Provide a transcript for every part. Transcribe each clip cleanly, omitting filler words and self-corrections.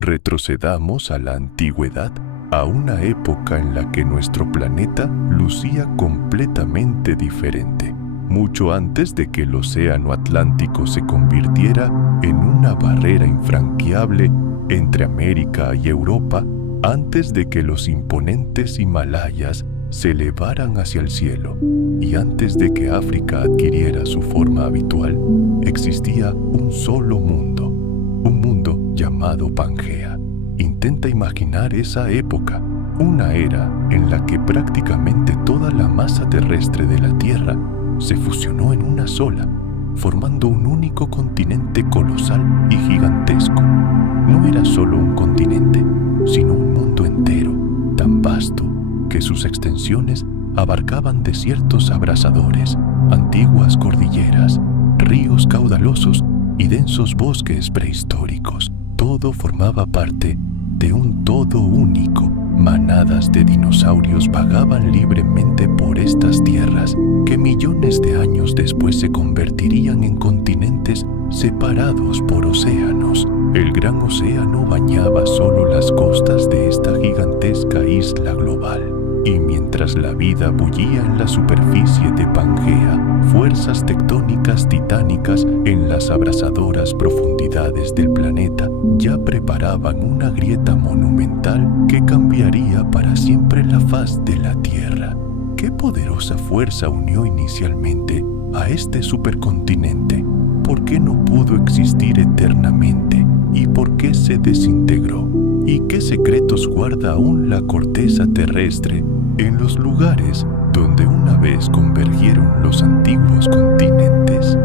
Retrocedamos a la antigüedad, a una época en la que nuestro planeta lucía completamente diferente, mucho antes de que el océano Atlántico se convirtiera en una barrera infranqueable entre América y Europa, antes de que los imponentes Himalayas se elevaran hacia el cielo, y antes de que África adquiriera su forma habitual, existía un solo mundo, un mundo llamado Pangea. Intenta imaginar esa época, una era en la que prácticamente toda la masa terrestre de la Tierra se fusionó en una sola, formando un único continente colosal y gigantesco. No era solo un continente, sino un mundo entero, tan vasto que sus extensiones abarcaban desiertos abrasadores, antiguas cordilleras, ríos caudalosos y densos bosques prehistóricos. Todo formaba parte de un todo único. Manadas de dinosaurios vagaban libremente por estas tierras que millones de años después se convertirían en continentes separados por océanos. El gran océano bañaba solo las costas de esta gigantesca isla global. Y mientras la vida bullía en la superficie de Pangea, fuerzas tectónicas titánicas en las abrasadoras profundidades del planeta ya preparaban una grieta monumental que cambiaría para siempre la faz de la Tierra. ¿Qué poderosa fuerza unió inicialmente a este supercontinente? ¿Por qué no pudo existir eternamente? ¿Y por qué se desintegró? ¿Y qué secretos guarda aún la corteza terrestre en los lugares donde una vez convergieron los antiguos continentes?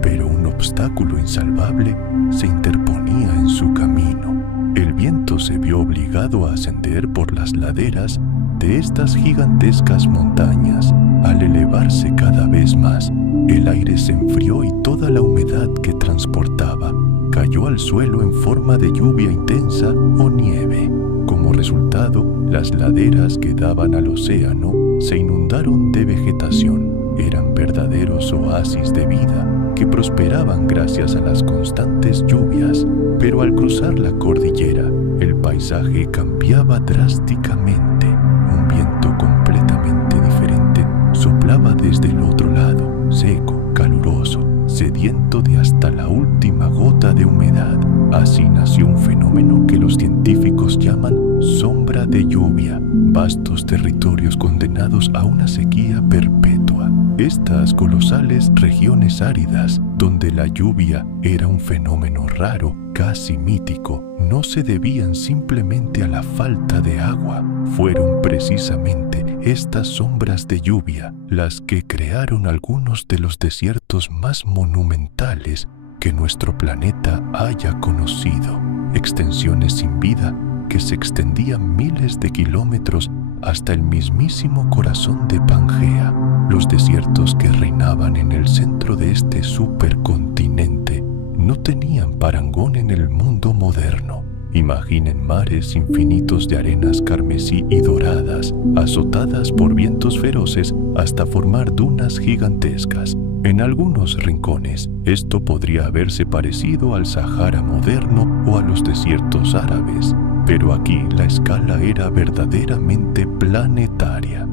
Pero un obstáculo insalvable se interponía en su camino. El viento se vio obligado a ascender por las laderas de estas gigantescas montañas. Al elevarse cada vez más, el aire se enfrió y toda la humedad que transportaba cayó al suelo en forma de lluvia intensa o nieve. Como resultado, las laderas que daban al océano se inundaron de vegetación. Eran verdaderos oasis de vida que prosperaban gracias a las constantes lluvias. Pero al cruzar la cordillera, el paisaje cambiaba drásticamente. Un viento completamente diferente soplaba desde el otro lado, seco, caluroso, sediento de hasta la última gota de humedad. Así nació un fenómeno que los científicos llaman sombra de lluvia, vastos territorios condenados a una sequía perpetua. Estas colosales regiones áridas, donde la lluvia era un fenómeno raro, casi mítico, no se debían simplemente a la falta de agua. Fueron precisamente estas sombras de lluvia las que crearon algunos de los desiertos más monumentales que nuestro planeta haya conocido. Extensiones sin vida que se extendían miles de kilómetros hasta el mismísimo corazón de Pangea. Los desiertos que reinaban en el centro de este supercontinente no tenían parangón en el mundo moderno. Imaginen mares infinitos de arenas carmesí y doradas, azotadas por vientos feroces hasta formar dunas gigantescas. En algunos rincones, esto podría haberse parecido al Sahara moderno o a los desiertos árabes, pero aquí la escala era verdaderamente planetaria.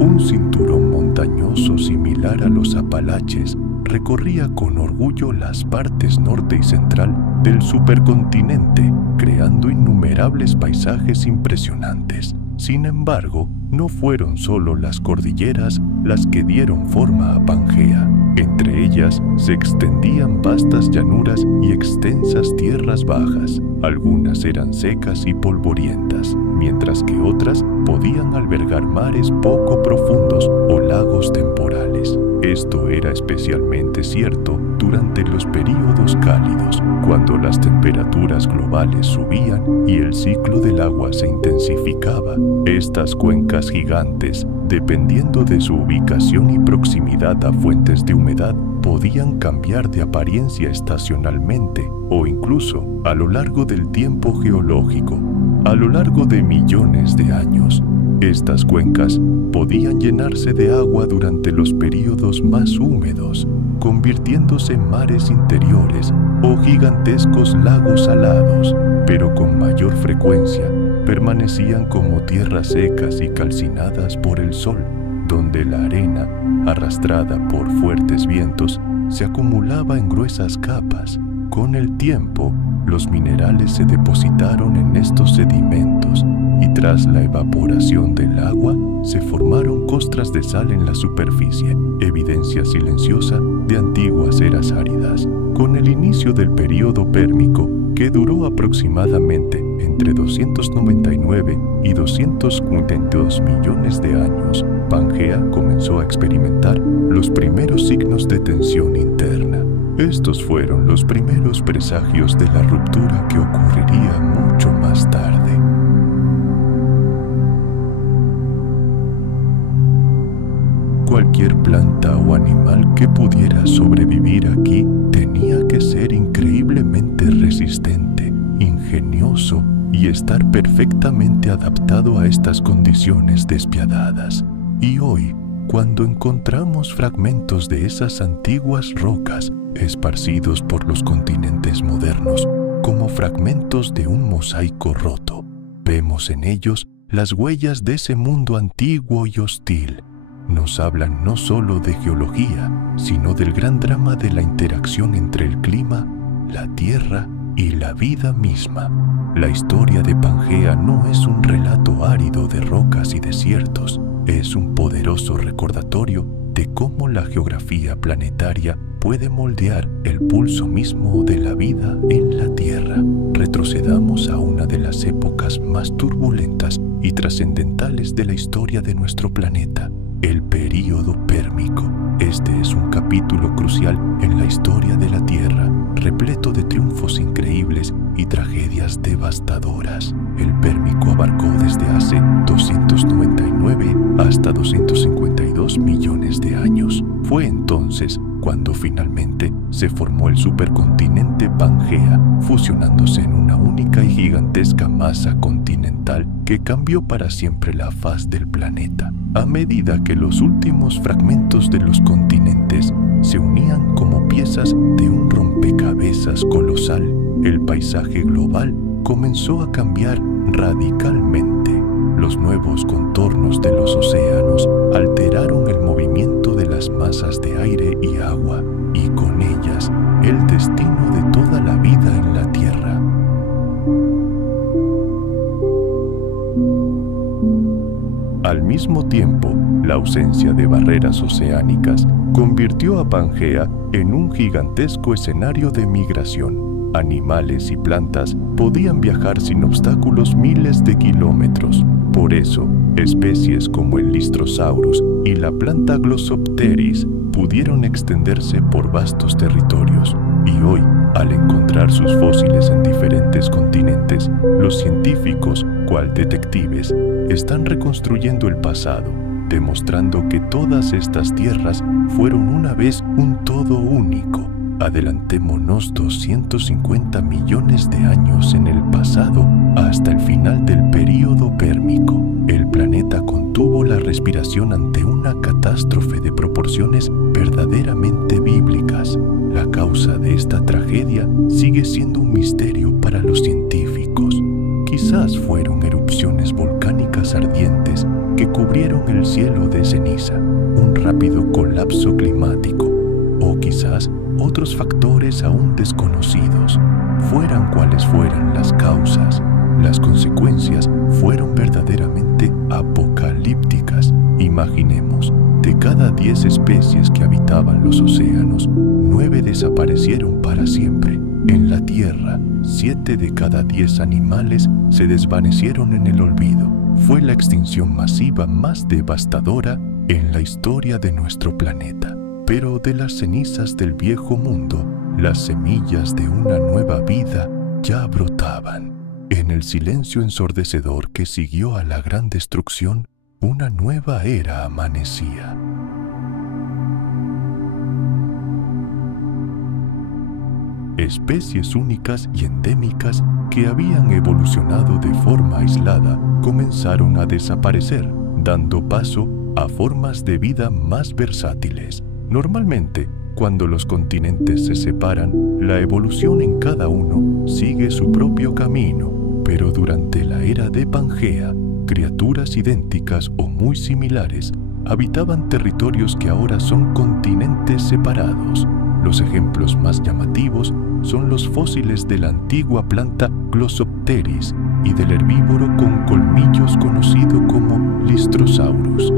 Un cinturón montañoso similar a los Apalaches recorría con orgullo las partes norte y central del supercontinente, creando innumerables paisajes impresionantes. Sin embargo, no fueron solo las cordilleras las que dieron forma a Pangea. Entre ellas se extendían vastas llanuras y extensas tierras bajas. Algunas eran secas y polvorientas, mientras que otras podían albergar mares poco profundos o lagos temporales. Esto era especialmente cierto durante los períodos cálidos, cuando las temperaturas globales subían y el ciclo del agua se intensificaba. Estas cuencas gigantes, dependiendo de su ubicación y proximidad a fuentes de humedad, podían cambiar de apariencia estacionalmente o incluso a lo largo del tiempo geológico. A lo largo de millones de años, Estas cuencas podían llenarse de agua durante los períodos más húmedos, convirtiéndose en mares interiores o gigantescos lagos salados, pero con mayor frecuencia permanecían como tierras secas y calcinadas por el sol, donde la arena, arrastrada por fuertes vientos, se acumulaba en gruesas capas. Con el tiempo, los minerales se depositaron en estos sedimentos y tras la evaporación del agua se formaron costras de sal en la superficie, evidencia silenciosa de antiguas eras áridas. Con el inicio del período pérmico, que duró aproximadamente entre 299 y 242 millones de años, Pangea comenzó a experimentar los primeros signos de tensión interna. Estos fueron los primeros presagios de la ruptura que ocurriría mucho más tarde. Cualquier planta o animal que pudiera sobrevivir aquí tenía que ser increíblemente resistente, ingenioso y estar perfectamente adaptado a estas condiciones despiadadas. Y hoy, cuando encontramos fragmentos de esas antiguas rocas esparcidos por los continentes modernos como fragmentos de un mosaico roto, vemos en ellos las huellas de ese mundo antiguo y hostil. Nos hablan no solo de geología, sino del gran drama de la interacción entre el clima, la tierra y la vida misma. La historia de Pangea no es un relato árido de rocas y desiertos, es un poderoso recordatorio de cómo la geografía planetaria puede moldear el pulso mismo de la vida en la Tierra. Retrocedamos a una de las épocas más turbulentas y trascendentales de la historia de nuestro planeta, el período pérmico. Este es un capítulo crucial en la historia de la Tierra, repleto de triunfos increíbles y tragedias devastadoras. El Pérmico abarcó desde hace 299 hasta 252 millones de años. Fue entonces cuando finalmente se formó el supercontinente Pangea, fusionándose en una única y gigantesca masa continental que cambió para siempre la faz del planeta. A medida que los últimos fragmentos de los continentes se unían como piezas de un rompecabezas colosal, el paisaje global comenzó a cambiar radicalmente. Los nuevos contornos de los océanos alteraron el movimiento de las masas de aire y agua, y con ellas el destino de toda la vida en la Tierra. Al mismo tiempo, la ausencia de barreras oceánicas convirtió a Pangea en un gigantesco escenario de migración. Animales y plantas podían viajar sin obstáculos miles de kilómetros. Por eso, especies como el Lystrosaurus y la planta Glossopteris pudieron extenderse por vastos territorios. Y hoy, al encontrar sus fósiles en diferentes continentes, los científicos, cual detectives, están reconstruyendo el pasado, demostrando que todas estas tierras fueron una vez un todo único. Adelantémonos 250 millones de años en el pasado hasta el final del período pérmico. El planeta contuvo la respiración ante una catástrofe de proporciones verdaderamente bíblicas. La causa de esta tragedia sigue siendo un misterio para los científicos. Quizás fueron erupciones volcánicas ardientes que cubrieron el cielo de ceniza, un rápido colapso climático, o quizás otros factores aún desconocidos. Fueran cuales fueran las causas, las consecuencias fueron verdaderamente apocalípticas. Imaginemos, de cada 10 especies que habitaban los océanos, 9 desaparecieron para siempre. En la Tierra, 7 de cada 10 animales se desvanecieron en el olvido. Fue la extinción masiva más devastadora en la historia de nuestro planeta. Pero de las cenizas del viejo mundo, las semillas de una nueva vida ya brotaban. En el silencio ensordecedor que siguió a la gran destrucción, una nueva era amanecía. Especies únicas y endémicas que habían evolucionado de forma aislada comenzaron a desaparecer, dando paso a formas de vida más versátiles. Normalmente, cuando los continentes se separan, la evolución en cada uno sigue su propio camino, pero durante la era de Pangea, criaturas idénticas o muy similares habitaban territorios que ahora son continentes separados. Los ejemplos más llamativos son los fósiles de la antigua planta Glossopteris y del herbívoro con colmillos conocido como Lystrosaurus.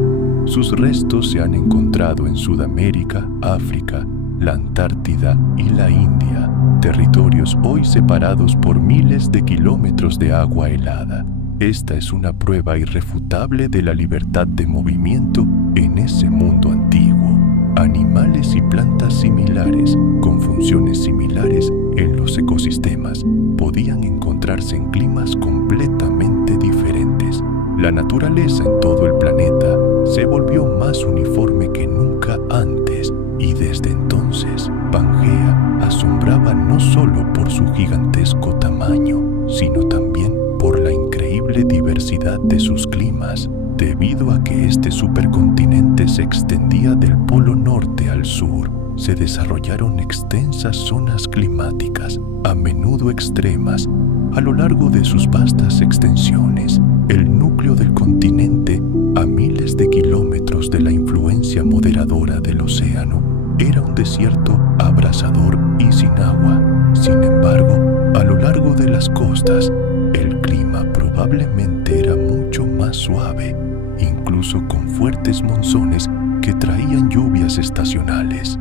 Sus restos se han encontrado en Sudamérica, África, la Antártida y la India, territorios hoy separados por miles de kilómetros de agua helada. Esta es una prueba irrefutable de la libertad de movimiento en ese mundo antiguo. Animales y plantas similares, con funciones similares en los ecosistemas, podían encontrarse en climas completamente diferentes. La naturaleza en todo el planeta se volvió más uniforme que nunca antes, y desde entonces Pangea asombraba no solo por su gigantesco tamaño, sino también por la increíble diversidad de sus climas, debido a que este supercontinente se extendía del polo norte al sur. Se desarrollaron extensas zonas climáticas, a menudo extremas, a lo largo de sus vastas extensiones. El núcleo del continente, a miles de kilómetros de la influencia moderadora del océano, era un desierto abrasador y sin agua. Sin embargo, a lo largo de las costas, el clima probablemente era mucho más suave, incluso con fuertes monzones que traían lluvias estacionales.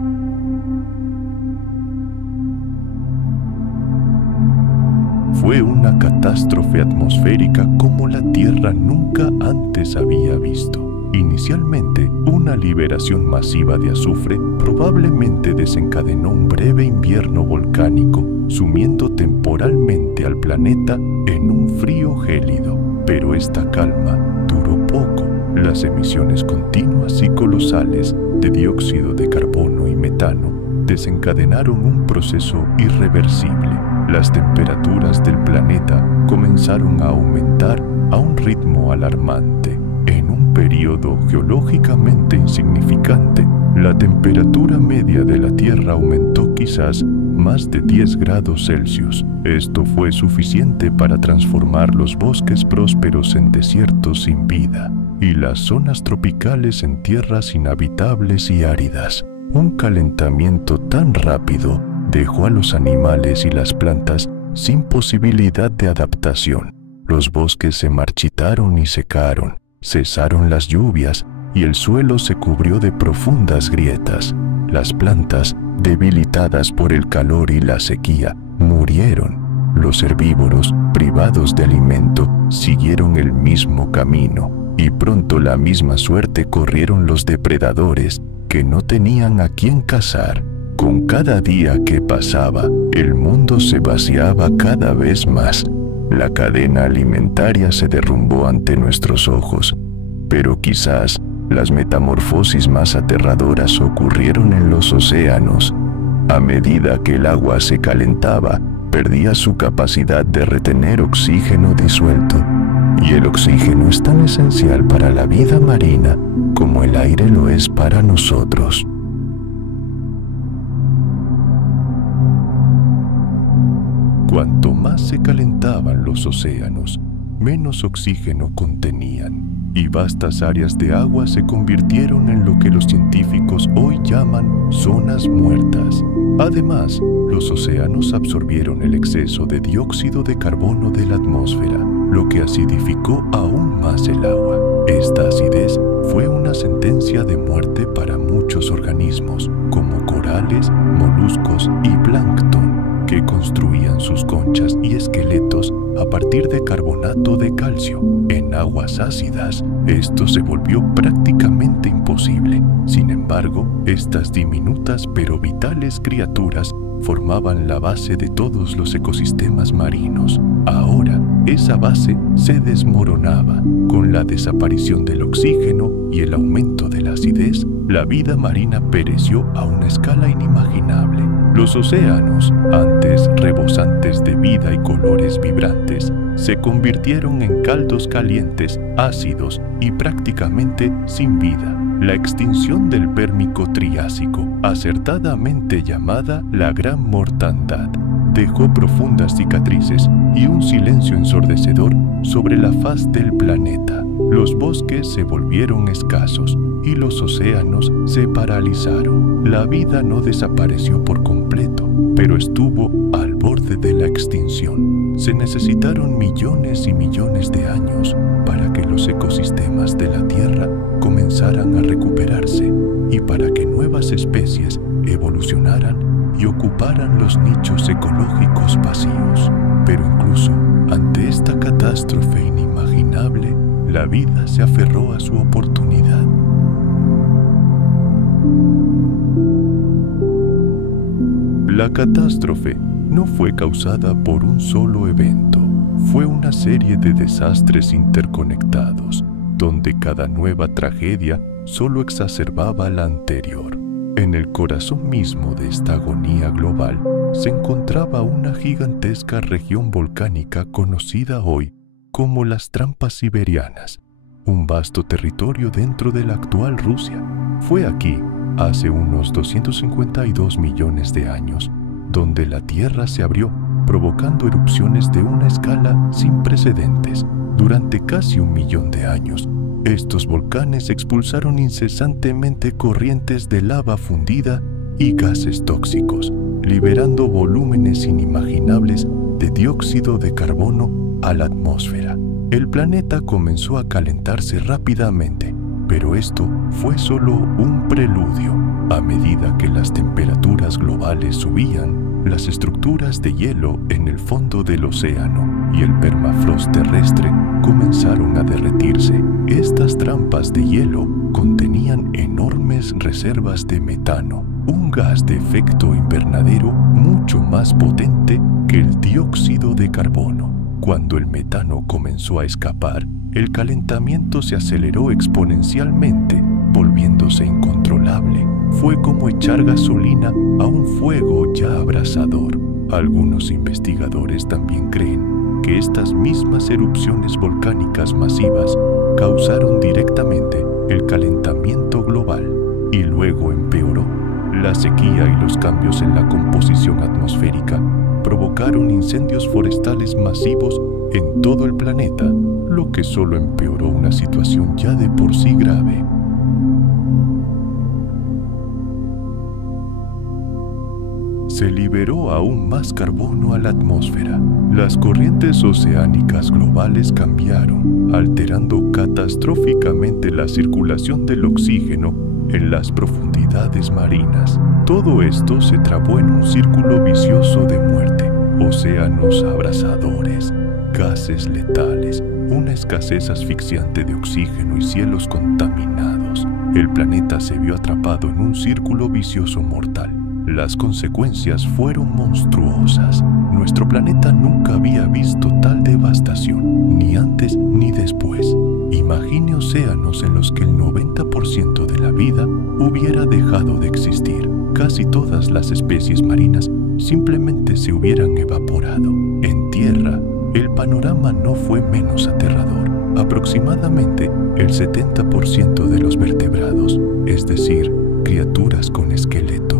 Fue una catástrofe atmosférica como la Tierra nunca antes había visto. Inicialmente, una liberación masiva de azufre probablemente desencadenó un breve invierno volcánico, sumiendo temporalmente al planeta en un frío gélido. Pero esta calma duró poco. Las emisiones continuas y colosales de dióxido de carbono y metano desencadenaron un proceso irreversible. Las temperaturas del planeta comenzaron a aumentar a un ritmo alarmante. En un periodo geológicamente insignificante, la temperatura media de la Tierra aumentó quizás más de 10 grados Celsius. Esto fue suficiente para transformar los bosques prósperos en desiertos sin vida y las zonas tropicales en tierras inhabitables y áridas. Un calentamiento tan rápido dejó a los animales y las plantas sin posibilidad de adaptación. Los bosques se marchitaron y secaron, cesaron las lluvias y el suelo se cubrió de profundas grietas. Las plantas, debilitadas por el calor y la sequía, murieron. Los herbívoros, privados de alimento, siguieron el mismo camino, y pronto la misma suerte corrieron los depredadores que no tenían a quién cazar. Con cada día que pasaba, el mundo se vaciaba cada vez más. La cadena alimentaria se derrumbó ante nuestros ojos, pero quizás las metamorfosis más aterradoras ocurrieron en los océanos. A medida que el agua se calentaba, perdía su capacidad de retener oxígeno disuelto, y el oxígeno es tan esencial para la vida marina como el aire lo es para nosotros. Cuanto más se calentaban los océanos, menos oxígeno contenían, y vastas áreas de agua se convirtieron en lo que los científicos hoy llaman zonas muertas. Además, los océanos absorbieron el exceso de dióxido de carbono de la atmósfera, lo que acidificó aún más el agua. Esta acidez fue una sentencia de muerte para muchos organismos, como corales, moluscos y plancton, que construían sus conchas y esqueletos a partir de carbonato de calcio. En aguas ácidas, esto se volvió prácticamente imposible. Sin embargo, estas diminutas pero vitales criaturas formaban la base de todos los ecosistemas marinos. Ahora, esa base se desmoronaba. Con la desaparición del oxígeno y el aumento de la acidez, la vida marina pereció a una escala inimaginable. Los océanos, antes rebosantes de vida y colores vibrantes, se convirtieron en caldos calientes, ácidos y prácticamente sin vida. La extinción del Pérmico Triásico, acertadamente llamada la Gran Mortandad, dejó profundas cicatrices y un silencio ensordecedor sobre la faz del planeta. Los bosques se volvieron escasos y los océanos se paralizaron. La vida no desapareció por completo, pero estuvo al borde de la extinción. Se necesitaron millones y millones de años para que los ecosistemas de la Tierra comenzaran a recuperarse y para que nuevas especies evolucionaran y ocuparan los nichos ecológicos vacíos. Pero incluso ante esta catástrofe inimaginable, la vida se aferró a su oportunidad. La catástrofe no fue causada por un solo evento, fue una serie de desastres interconectados, donde cada nueva tragedia solo exacerbaba la anterior. En el corazón mismo de esta agonía global se encontraba una gigantesca región volcánica conocida hoy como las Trampas Siberianas, un vasto territorio dentro de la actual Rusia. Fue aquí, hace unos 252 millones de años, donde la Tierra se abrió, provocando erupciones de una escala sin precedentes. Durante casi 1 millón de años, estos volcanes expulsaron incesantemente corrientes de lava fundida y gases tóxicos, liberando volúmenes inimaginables de dióxido de carbono a la atmósfera. El planeta comenzó a calentarse rápidamente, pero esto fue solo un preludio. A medida que las temperaturas globales subían, las estructuras de hielo en el fondo del océano y el permafrost terrestre comenzaron a derretirse. Estas trampas de hielo contenían enormes reservas de metano, un gas de efecto invernadero mucho más potente que el dióxido de carbono. Cuando el metano comenzó a escapar, el calentamiento se aceleró exponencialmente, volviéndose incontrolable. Fue como echar gasolina a un fuego ya abrasador. Algunos investigadores también creen que estas mismas erupciones volcánicas masivas causaron directamente el calentamiento global y luego empeoró. La sequía y los cambios en la composición atmosférica provocaron incendios forestales masivos en todo el planeta, lo que solo empeoró una situación ya de por sí grave. Se liberó aún más carbono a la atmósfera. Las corrientes oceánicas globales cambiaron, alterando catastróficamente la circulación del oxígeno en las profundidades marinas. Todo esto se trabó en un círculo vicioso de muerte, océanos abrasadores, gases letales, una escasez asfixiante de oxígeno y cielos contaminados. El planeta se vio atrapado en un círculo vicioso mortal. Las consecuencias fueron monstruosas. Nuestro planeta nunca había visto tal devastación, ni antes ni después. Imagine océanos en los que el 90% de la vida hubiera dejado de existir. Casi todas las especies marinas simplemente se hubieran evaporado. En tierra, el panorama no fue menos aterrador. Aproximadamente el 70% de los vertebrados, es decir, criaturas con esqueleto,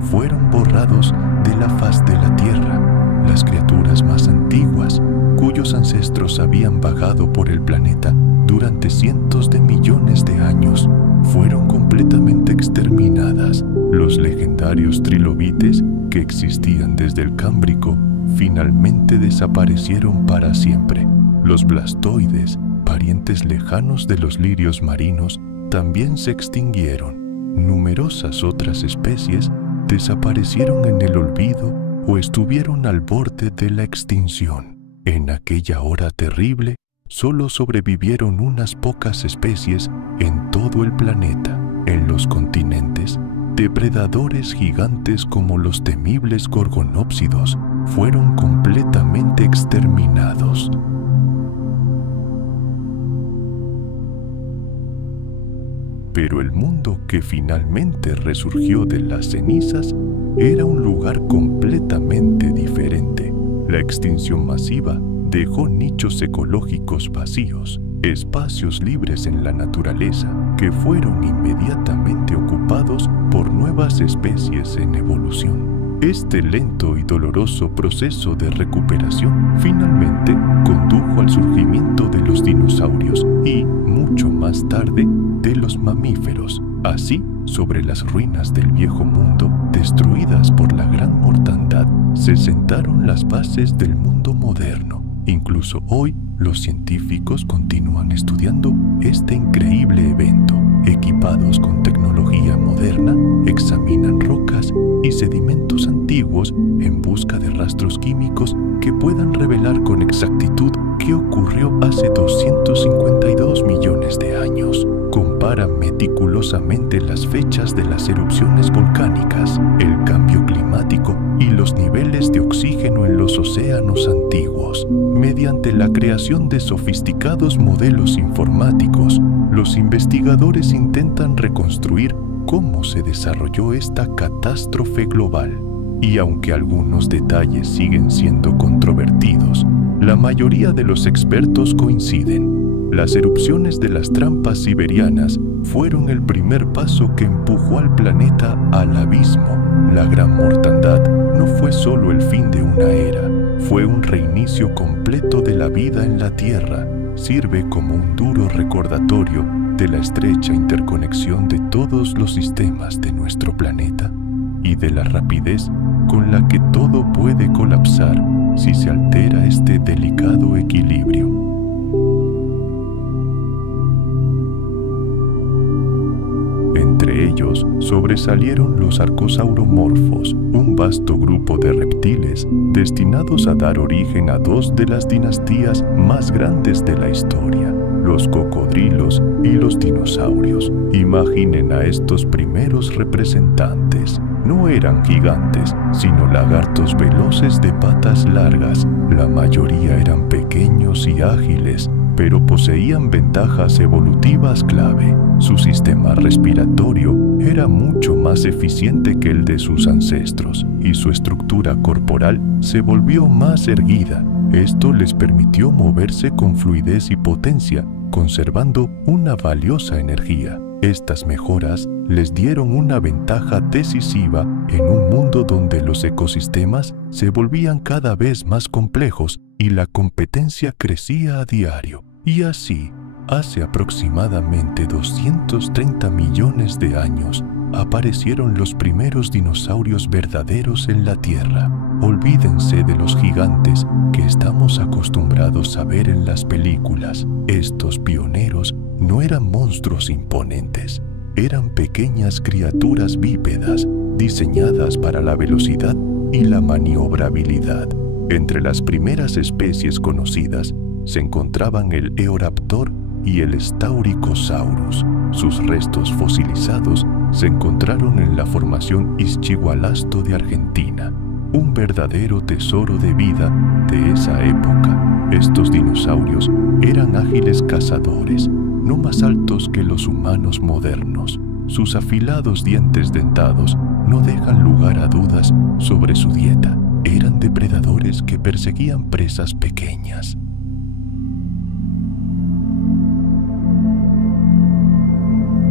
fueron borrados de la faz de la Tierra. Las criaturas más antiguas, cuyos ancestros habían vagado por el planeta durante cientos de millones de años, fueron completamente exterminadas. Los legendarios trilobites, que existían desde el Cámbrico, finalmente desaparecieron para siempre. Los blastoides, parientes lejanos de los lirios marinos, también se extinguieron. Numerosas otras especies desaparecieron en el olvido o estuvieron al borde de la extinción. En aquella hora terrible, solo sobrevivieron unas pocas especies en todo el planeta. En los continentes, depredadores gigantes como los temibles gorgonópsidos fueron completamente exterminados. Pero el mundo que finalmente resurgió de las cenizas era un lugar completamente diferente. La extinción masiva dejó nichos ecológicos vacíos, espacios libres en la naturaleza que fueron inmediatamente ocupados por nuevas especies en evolución. Este lento y doloroso proceso de recuperación finalmente condujo al surgimiento de los dinosaurios y, mucho más tarde, de los mamíferos. Así, sobre las ruinas del viejo mundo, destruidas por la gran mortandad, se sentaron las bases del mundo moderno. Incluso hoy, los científicos continúan estudiando este increíble evento. Equipados con tecnología moderna, examinan rocas y sedimentos antiguos en busca de rastros químicos que puedan revelar con exactitud qué ocurrió hace 252 millones de años. Comparan meticulosamente las fechas de las erupciones volcánicas, el cambio climático y los niveles de oxígeno en los océanos antiguos. Mediante la creación de sofisticados modelos informáticos, los investigadores intentan reconstruir cómo se desarrolló esta catástrofe global. Y aunque algunos detalles siguen siendo controvertidos, la mayoría de los expertos coinciden. Las erupciones de las trampas siberianas fueron el primer paso que empujó al planeta al abismo. La gran mortandad no fue solo el fin de una era, fue un reinicio completo de la vida en la Tierra. Sirve como un duro recordatorio de la estrecha interconexión de todos los sistemas de nuestro planeta y de la rapidez con la que todo puede colapsar si se altera este delicado equilibrio. Entre ellos sobresalieron los arcosauromorfos, un vasto grupo de reptiles destinados a dar origen a dos de las dinastías más grandes de la historia, los cocodrilos y los dinosaurios. Imaginen a estos primeros representantes. No eran gigantes, sino lagartos veloces de patas largas. La mayoría eran pequeños y ágiles, pero poseían ventajas evolutivas clave. Su sistema respiratorio era mucho más eficiente que el de sus ancestros, y su estructura corporal se volvió más erguida. Esto les permitió moverse con fluidez y potencia, conservando una valiosa energía. Estas mejoras les dieron una ventaja decisiva en un mundo donde los ecosistemas se volvían cada vez más complejos y la competencia crecía a diario. Y así, hace aproximadamente 230 millones de años, aparecieron los primeros dinosaurios verdaderos en la Tierra. Olvídense de los gigantes que estamos acostumbrados a ver en las películas. Estos pioneros no eran monstruos imponentes, eran pequeñas criaturas bípedas diseñadas para la velocidad y la maniobrabilidad. Entre las primeras especies conocidas se encontraban el Eoraptor y el Staurikosaurus. Sus restos fosilizados se encontraron en la formación Ischigualasto de Argentina, un verdadero tesoro de vida de esa época. Estos dinosaurios eran ágiles cazadores, no más altos que los humanos modernos. Sus afilados dientes dentados no dejan lugar a dudas sobre su dieta. Eran depredadores que perseguían presas pequeñas.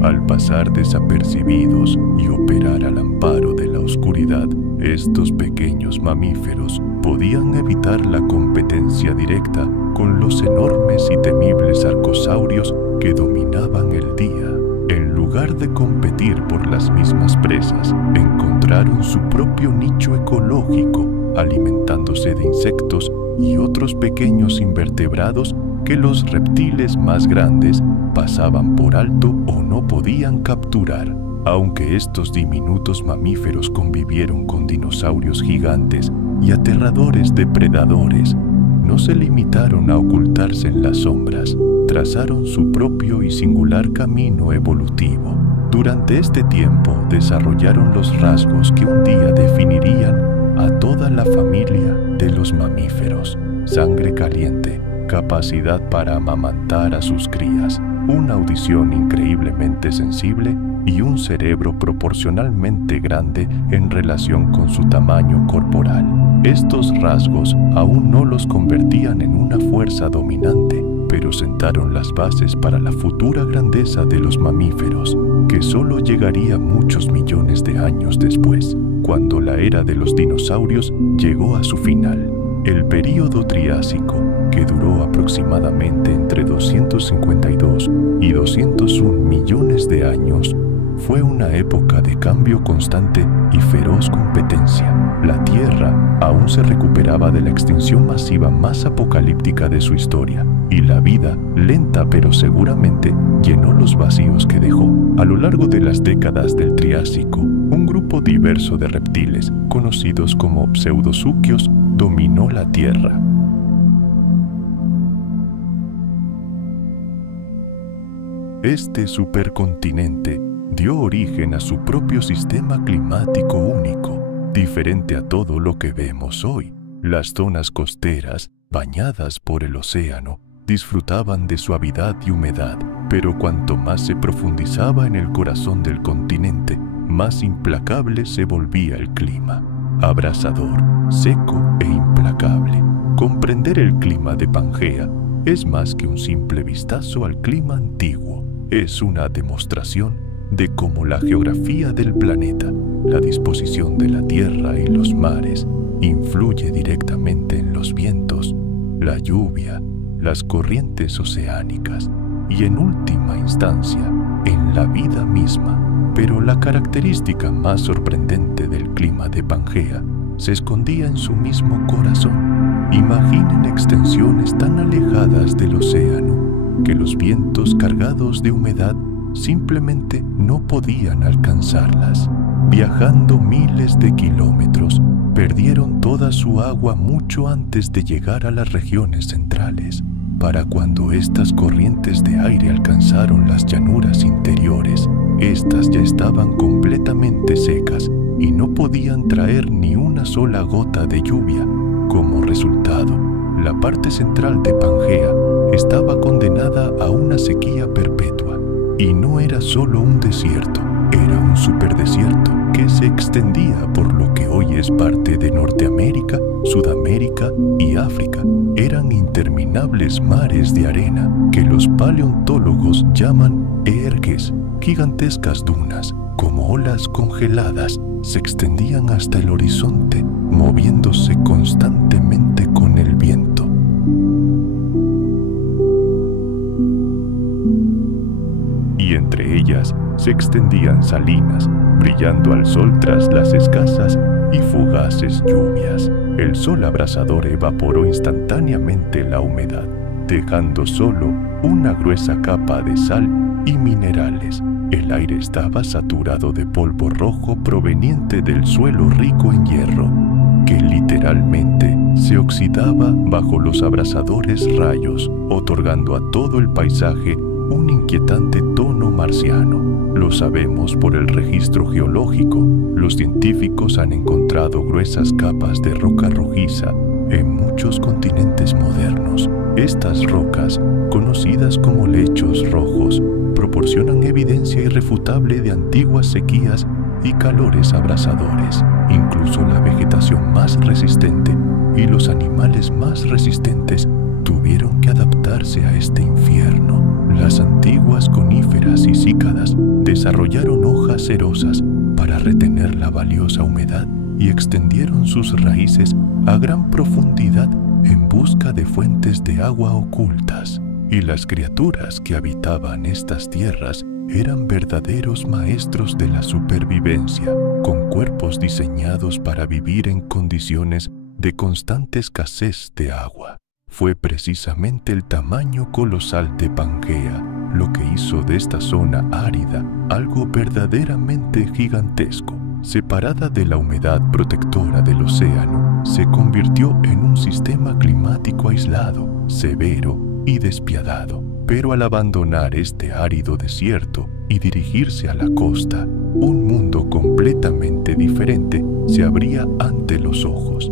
Al pasar desapercibidos y operar al amparo de la oscuridad, estos pequeños mamíferos podían evitar la competencia directa con los enormes y temibles arcosaurios que dominaban el día. En lugar de competir por las mismas presas, encontraron su propio nicho ecológico, alimentándose de insectos y otros pequeños invertebrados que los reptiles más grandes pasaban por alto o no podían capturar. Aunque estos diminutos mamíferos convivieron con dinosaurios gigantes y aterradores depredadores, no se limitaron a ocultarse en las sombras, trazaron su propio y singular camino evolutivo. Durante este tiempo desarrollaron los rasgos que un día definirían a toda la familia de los mamíferos: sangre caliente, capacidad para amamantar a sus crías, una audición increíblemente sensible y un cerebro proporcionalmente grande en relación con su tamaño corporal. Estos rasgos aún no los convertían en una fuerza dominante, pero sentaron las bases para la futura grandeza de los mamíferos, que solo llegaría muchos millones de años después, cuando la era de los dinosaurios llegó a su final. El período Triásico, que duró aproximadamente entre 252 y 201 millones de años, fue una época de cambio constante y feroz competencia. La Tierra aún se recuperaba de la extinción masiva más apocalíptica de su historia, y la vida, lenta pero seguramente, llenó los vacíos que dejó. A lo largo de las décadas del Triásico, un grupo diverso de reptiles, conocidos como pseudozúquios, dominó la Tierra. Este supercontinente dio origen a su propio sistema climático único, diferente a todo lo que vemos hoy. Las zonas costeras, bañadas por el océano, disfrutaban de suavidad y humedad, pero cuanto más se profundizaba en el corazón del continente, más implacable se volvía el clima. Abrasador, seco e implacable. Comprender el clima de Pangea es más que un simple vistazo al clima antiguo. Es una demostración de cómo la geografía del planeta, la disposición de la tierra y los mares, influye directamente en los vientos, la lluvia, las corrientes oceánicas y, en última instancia, en la vida misma. Pero la característica más sorprendente del clima de Pangea se escondía en su mismo corazón. Imaginen extensiones tan alejadas del océano que los vientos cargados de humedad simplemente no podían alcanzarlas. Viajando miles de kilómetros, perdieron toda su agua mucho antes de llegar a las regiones centrales. Para cuando estas corrientes de aire alcanzaron las llanuras interiores, estas ya estaban completamente secas y no podían traer ni una sola gota de lluvia. Como resultado, la parte central de Pangea estaba condenada a una sequía perpetua. Y no era solo un desierto, era un superdesierto que se extendía por lo que hoy es parte de Norteamérica, Sudamérica y África. Eran interminables mares de arena que los paleontólogos llaman ergues. Gigantescas dunas, como olas congeladas, se extendían hasta el horizonte, moviéndose constantemente con el viento. Y entre ellas se extendían salinas, brillando al sol tras las escasas y fugaces lluvias. El sol abrasador evaporó instantáneamente la humedad, dejando solo una gruesa capa de sal y minerales. El aire estaba saturado de polvo rojo proveniente del suelo rico en hierro, que literalmente se oxidaba bajo los abrasadores rayos, otorgando a todo el paisaje un inquietante tono marciano. Lo sabemos por el registro geológico. Los científicos han encontrado gruesas capas de roca rojiza en muchos continentes modernos. Estas rocas, conocidas como lechos rojos, proporcionan evidencia irrefutable de antiguas sequías y calores abrasadores. Incluso la vegetación más resistente y los animales más resistentes tuvieron que adaptarse a este infierno. Las antiguas coníferas y cícadas desarrollaron hojas cerosas para retener la valiosa humedad y extendieron sus raíces a gran profundidad en busca de fuentes de agua ocultas. Y las criaturas que habitaban estas tierras eran verdaderos maestros de la supervivencia, con cuerpos diseñados para vivir en condiciones de constante escasez de agua. Fue precisamente el tamaño colosal de Pangea lo que hizo de esta zona árida algo verdaderamente gigantesco. Separada de la humedad protectora del océano, se convirtió en un sistema climático aislado, severo y despiadado. Pero al abandonar este árido desierto y dirigirse a la costa, un mundo completamente diferente se abría ante los ojos.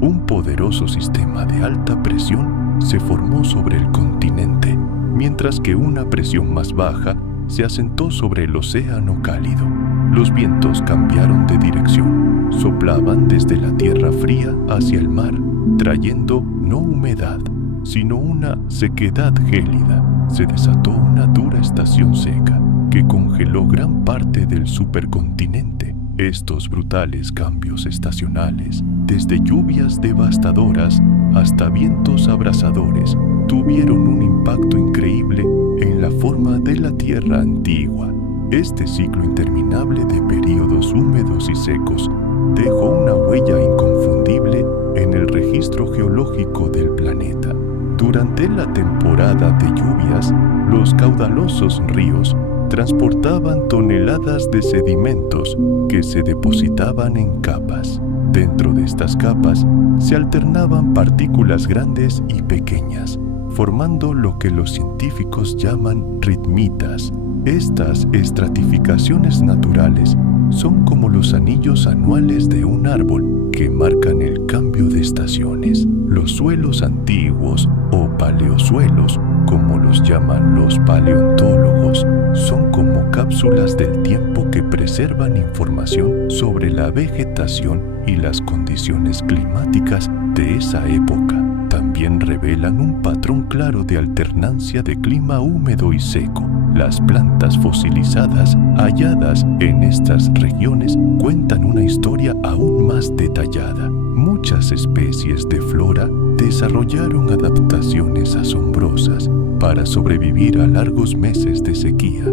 Un poder poderoso sistema de alta presión se formó sobre el continente, mientras que una presión más baja se asentó sobre el océano cálido. Los vientos cambiaron de dirección, soplaban desde la tierra fría hacia el mar, trayendo no humedad, sino una sequedad gélida. Se desató una dura estación seca que congeló gran parte del supercontinente. Estos brutales cambios estacionales, desde lluvias devastadoras hasta vientos abrasadores, tuvieron un impacto increíble en la forma de la Tierra antigua. Este ciclo interminable de períodos húmedos y secos dejó una huella inconfundible en el registro geológico del planeta. Durante la temporada de lluvias, los caudalosos ríos transportaban toneladas de sedimentos que se depositaban en capas. Dentro de estas capas se alternaban partículas grandes y pequeñas, formando lo que los científicos llaman ritmitas. Estas estratificaciones naturales son como los anillos anuales de un árbol que marcan el cambio de estaciones. Los suelos antiguos o paleosuelos, como los llaman los paleontólogos, son como cápsulas del tiempo que preservan información sobre la vegetación y las condiciones climáticas de esa época. También revelan un patrón claro de alternancia de clima húmedo y seco. Las plantas fosilizadas halladas en estas regiones cuentan una historia aún más detallada. Muchas especies de flora desarrollaron adaptaciones asombrosas para sobrevivir a largos meses de sequía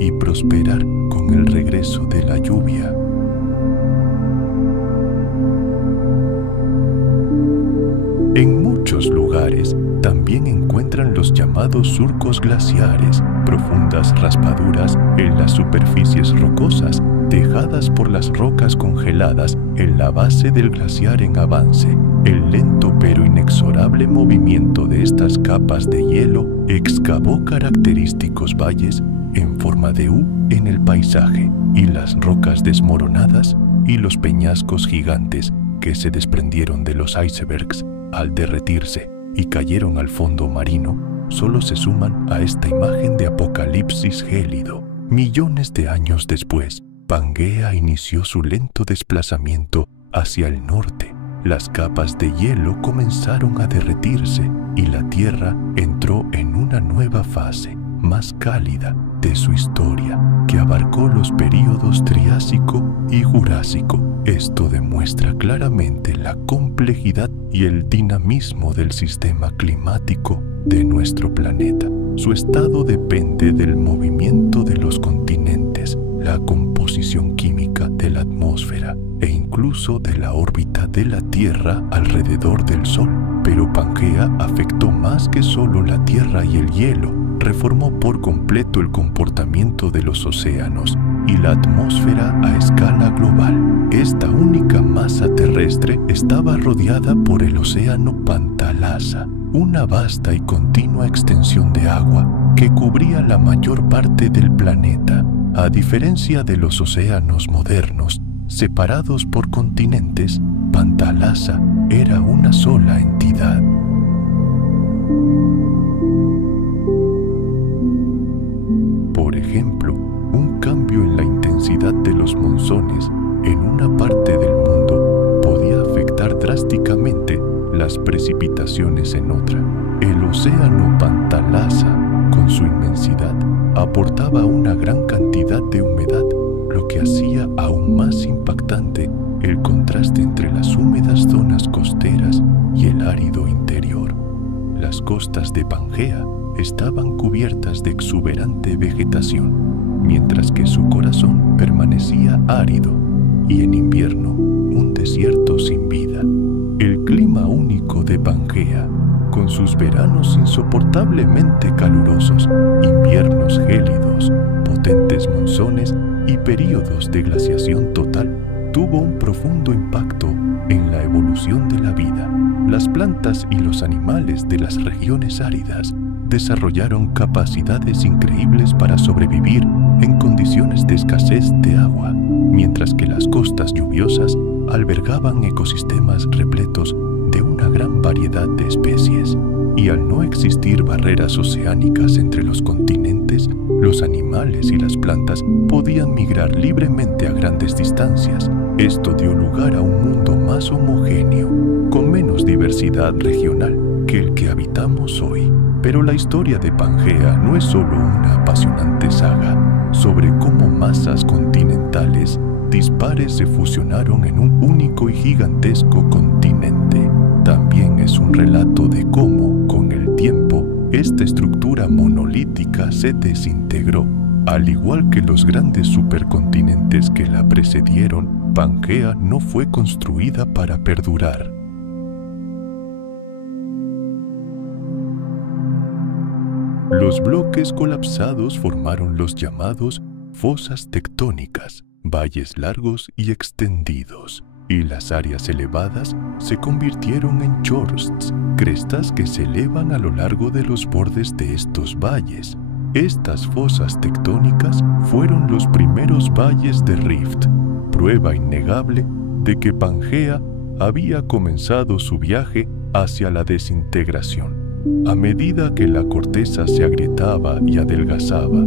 y prosperar con el regreso de la lluvia. En muchos lugares también encuentran los llamados surcos glaciares, profundas raspaduras en las superficies rocosas dejadas por las rocas congeladas en la base del glaciar en avance. El lento pero inexorable movimiento de estas capas de hielo excavó característicos valles en forma de U en el paisaje, y las rocas desmoronadas y los peñascos gigantes que se desprendieron de los icebergs al derretirse y cayeron al fondo marino solo se suman a esta imagen de apocalipsis gélido. Millones de años después, Pangea inició su lento desplazamiento hacia el norte. Las capas de hielo comenzaron a derretirse y la Tierra entró en una nueva fase, más cálida, de su historia, que abarcó los períodos Triásico y Jurásico. Esto demuestra claramente la complejidad y el dinamismo del sistema climático de nuestro planeta. Su estado depende del movimiento de los continentes, la composición química de la atmósfera e incluso de la órbita de la Tierra alrededor del Sol. Pero Pangea afectó más que solo la Tierra y el hielo. Reformó por completo el comportamiento de los océanos y la atmósfera a escala global. Esta única masa terrestre estaba rodeada por el océano Pantalasa, una vasta y continua extensión de agua que cubría la mayor parte del planeta. A diferencia de los océanos modernos, separados por continentes, Pantalasa era una sola entidad. Por ejemplo, un cambio en la intensidad de los monzones en una parte del mundo podía afectar drásticamente las precipitaciones en otra. El océano Pantalasa, con su inmensidad, aportaba una gran cantidad de humedad, lo que hacía aún más impactante el contraste entre las húmedas zonas costeras y el árido interior. Las costas de Pangea estaban cubiertas de exuberante vegetación, mientras que su corazón permanecía árido y en invierno un desierto sin vida. El clima único de Pangea, con sus veranos insoportablemente calurosos, inviernos gélidos, potentes monzones y períodos de glaciación total, tuvo un profundo impacto en la evolución de la vida. Las plantas y los animales de las regiones áridas desarrollaron capacidades increíbles para sobrevivir en condiciones de escasez de agua, mientras que las costas lluviosas albergaban ecosistemas repletos de una gran variedad de especies, y al no existir barreras oceánicas entre los continentes, los animales y las plantas podían migrar libremente a grandes distancias. Esto dio lugar a un mundo más homogéneo, con menos diversidad regional que el que habitamos hoy. Pero la historia de Pangea no es solo una apasionante saga sobre cómo masas continentales dispares se fusionaron en un único y gigantesco continente. También es un relato de cómo, con el tiempo, esta estructura monolítica se desintegró. Al igual que los grandes supercontinentes que la precedieron, Pangea no fue construida para perdurar. Los bloques colapsados formaron los llamados fosas tectónicas, valles largos y extendidos, y las áreas elevadas se convirtieron en chorsts, crestas que se elevan a lo largo de los bordes de estos valles. Estas fosas tectónicas fueron los primeros valles de Rift, prueba innegable de que Pangea había comenzado su viaje hacia la desintegración. A medida que la corteza se agrietaba y adelgazaba,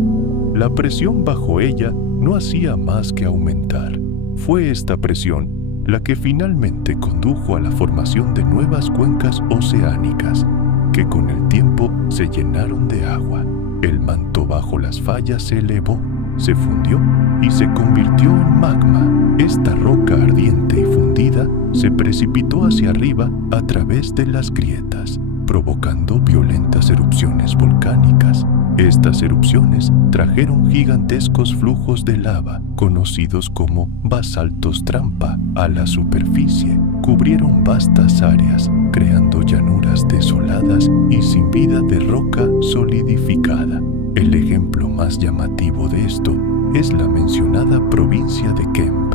la presión bajo ella no hacía más que aumentar. Fue esta presión la que finalmente condujo a la formación de nuevas cuencas oceánicas, que con el tiempo se llenaron de agua. El manto bajo las fallas se elevó, se fundió y se convirtió en magma. Esta roca ardiente y fundida se precipitó hacia arriba a través de las grietas, provocando violentas erupciones volcánicas. Estas erupciones trajeron gigantescos flujos de lava, conocidos como basaltos trampa, a la superficie. Cubrieron vastas áreas, creando llanuras desoladas y sin vida de roca solidificada. El ejemplo más llamativo de esto es la mencionada provincia de Kemp,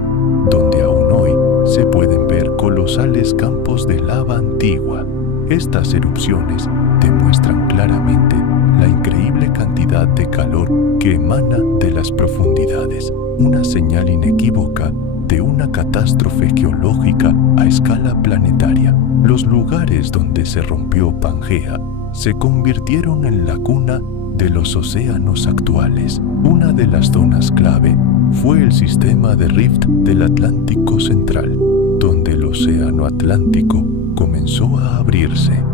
donde aún hoy se pueden ver colosales campos de lava antigua. Estas erupciones demuestran claramente la increíble cantidad de calor que emana de las profundidades, una señal inequívoca de una catástrofe geológica a escala planetaria. Los lugares donde se rompió Pangea se convirtieron en la cuna de los océanos actuales. Una de las zonas clave fue el sistema de Rift del Atlántico Central, donde el océano Atlántico comenzó a abrirse.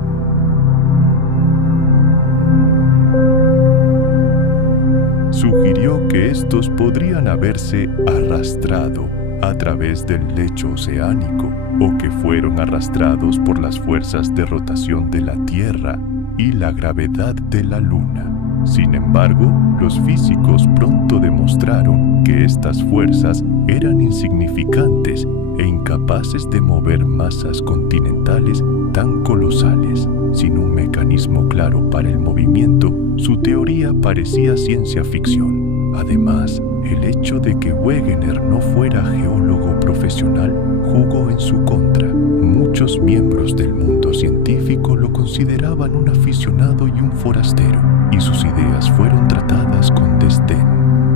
Sugirió que estos podrían haberse arrastrado a través del lecho oceánico o que fueron arrastrados por las fuerzas de rotación de la Tierra y la gravedad de la Luna. Sin embargo, los físicos pronto demostraron que estas fuerzas eran insignificantes e incapaces de mover masas continentales tan colosales. Sin un mecanismo claro para el movimiento, su teoría parecía ciencia ficción. Además, el hecho de que Wegener no fuera geólogo profesional jugó en su contra. Muchos miembros del mundo científico lo consideraban un aficionado y un forastero, y sus ideas fueron tratadas con desdén.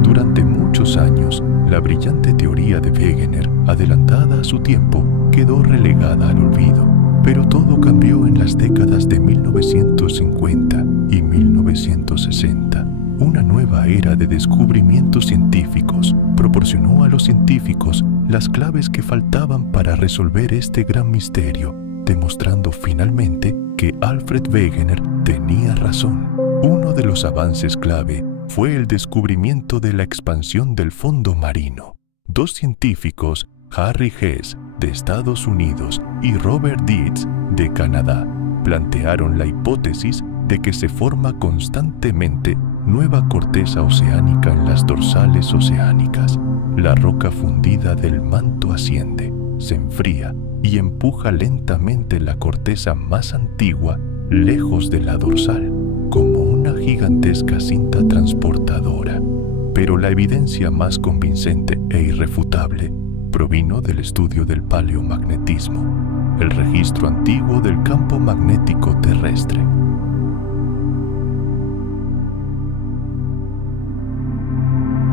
Durante muchos años, la brillante teoría de Wegener, adelantada a su tiempo, quedó relegada al olvido. Pero todo cambió en las décadas de 1950 y 1960. Una nueva era de descubrimientos científicos proporcionó a los científicos las claves que faltaban para resolver este gran misterio, demostrando finalmente que Alfred Wegener tenía razón. Uno de los avances clave fue el descubrimiento de la expansión del fondo marino. Dos científicos, Harry Hess, de Estados Unidos, y Robert Dietz, de Canadá, plantearon la hipótesis de que se forma constantemente nueva corteza oceánica en las dorsales oceánicas. La roca fundida del manto asciende, se enfría y empuja lentamente la corteza más antigua lejos de la dorsal, como una gigantesca cinta transportadora. Pero la evidencia más convincente e irrefutable provino del estudio del paleomagnetismo, el registro antiguo del campo magnético terrestre.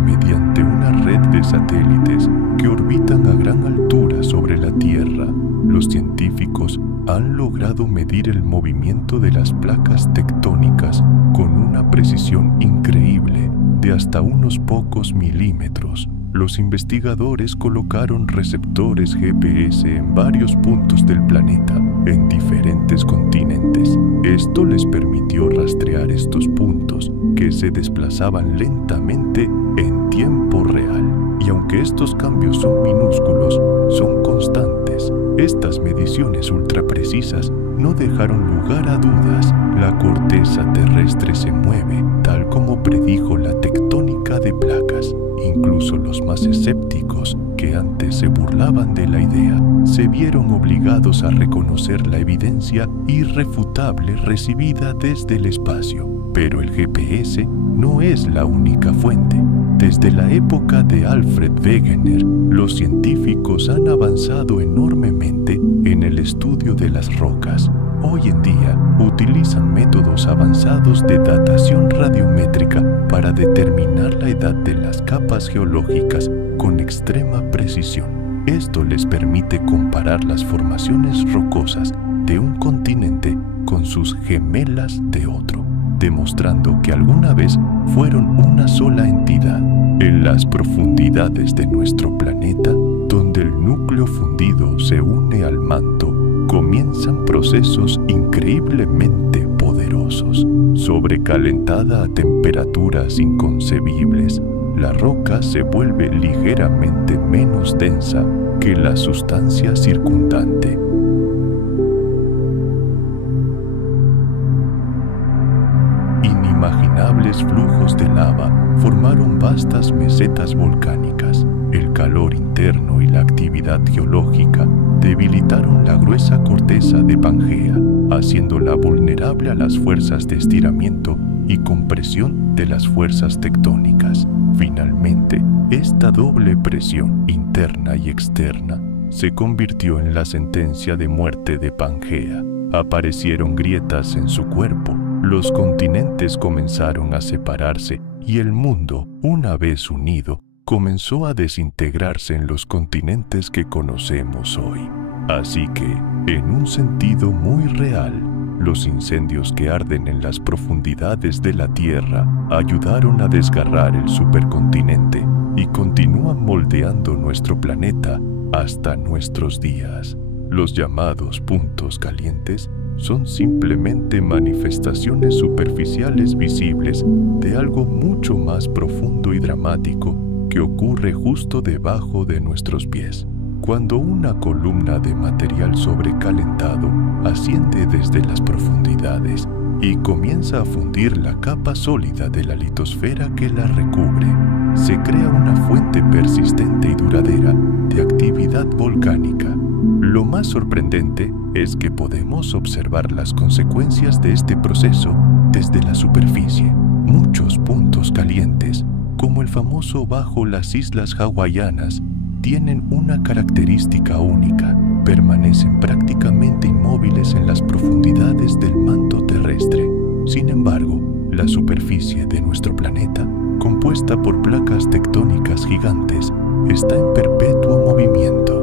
Mediante una red de satélites que orbitan a gran altura sobre la Tierra, los Los científicos han logrado medir el movimiento de las placas tectónicas con una precisión increíble de hasta unos pocos milímetros. Los investigadores colocaron receptores GPS en varios puntos del planeta, en diferentes continentes. Esto les permitió rastrear estos puntos, que se desplazaban lentamente en tiempo real. Y aunque estos cambios son minúsculos, son constantes. Estas mediciones ultraprecisas no dejaron lugar a dudas. La corteza terrestre se mueve, tal como predijo la tectónica de placas. Incluso los más escépticos, que antes se burlaban de la idea, se vieron obligados a reconocer la evidencia irrefutable recibida desde el espacio. Pero el GPS no es la única fuente. Desde la época de Alfred Wegener, los científicos han avanzado enormemente en el estudio de las rocas. Hoy en día utilizan métodos avanzados de datación radiométrica para determinar la edad de las capas geológicas con extrema precisión. Esto les permite comparar las formaciones rocosas de un continente con sus gemelas de otro, demostrando que alguna vez fueron una sola entidad. En las profundidades de nuestro planeta, donde el núcleo fundido se une al manto, comienzan procesos increíblemente poderosos. Sobrecalentada a temperaturas inconcebibles, la roca se vuelve ligeramente menos densa que la sustancia circundante. Inimaginables flujos de lava formaron vastas mesetas volcánicas. El calor interno y la actividad geológica debilitaron la gruesa corteza de Pangea, haciéndola vulnerable a las fuerzas de estiramiento y compresión de las fuerzas tectónicas. Finalmente, esta doble presión interna y externa se convirtió en la sentencia de muerte de Pangea. Aparecieron grietas en su cuerpo, los continentes comenzaron a separarse y el mundo, una vez unido, comenzó a desintegrarse en los continentes que conocemos hoy. Así que, en un sentido muy real, los incendios que arden en las profundidades de la Tierra ayudaron a desgarrar el supercontinente y continúan moldeando nuestro planeta hasta nuestros días. Los llamados puntos calientes son simplemente manifestaciones superficiales visibles de algo mucho más profundo y dramático que ocurre justo debajo de nuestros pies. Cuando una columna de material sobrecalentado asciende desde las profundidades y comienza a fundir la capa sólida de la litosfera que la recubre, se crea una fuente persistente y duradera de actividad volcánica. Lo más sorprendente es que podemos observar las consecuencias de este proceso desde la superficie. Muchos puntos calientes, como el famoso bajo las islas hawaianas, tienen una característica única: permanecen prácticamente inmóviles en las profundidades del manto terrestre. Sin embargo, la superficie de nuestro planeta, compuesta por placas tectónicas gigantes, está en perpetuo movimiento.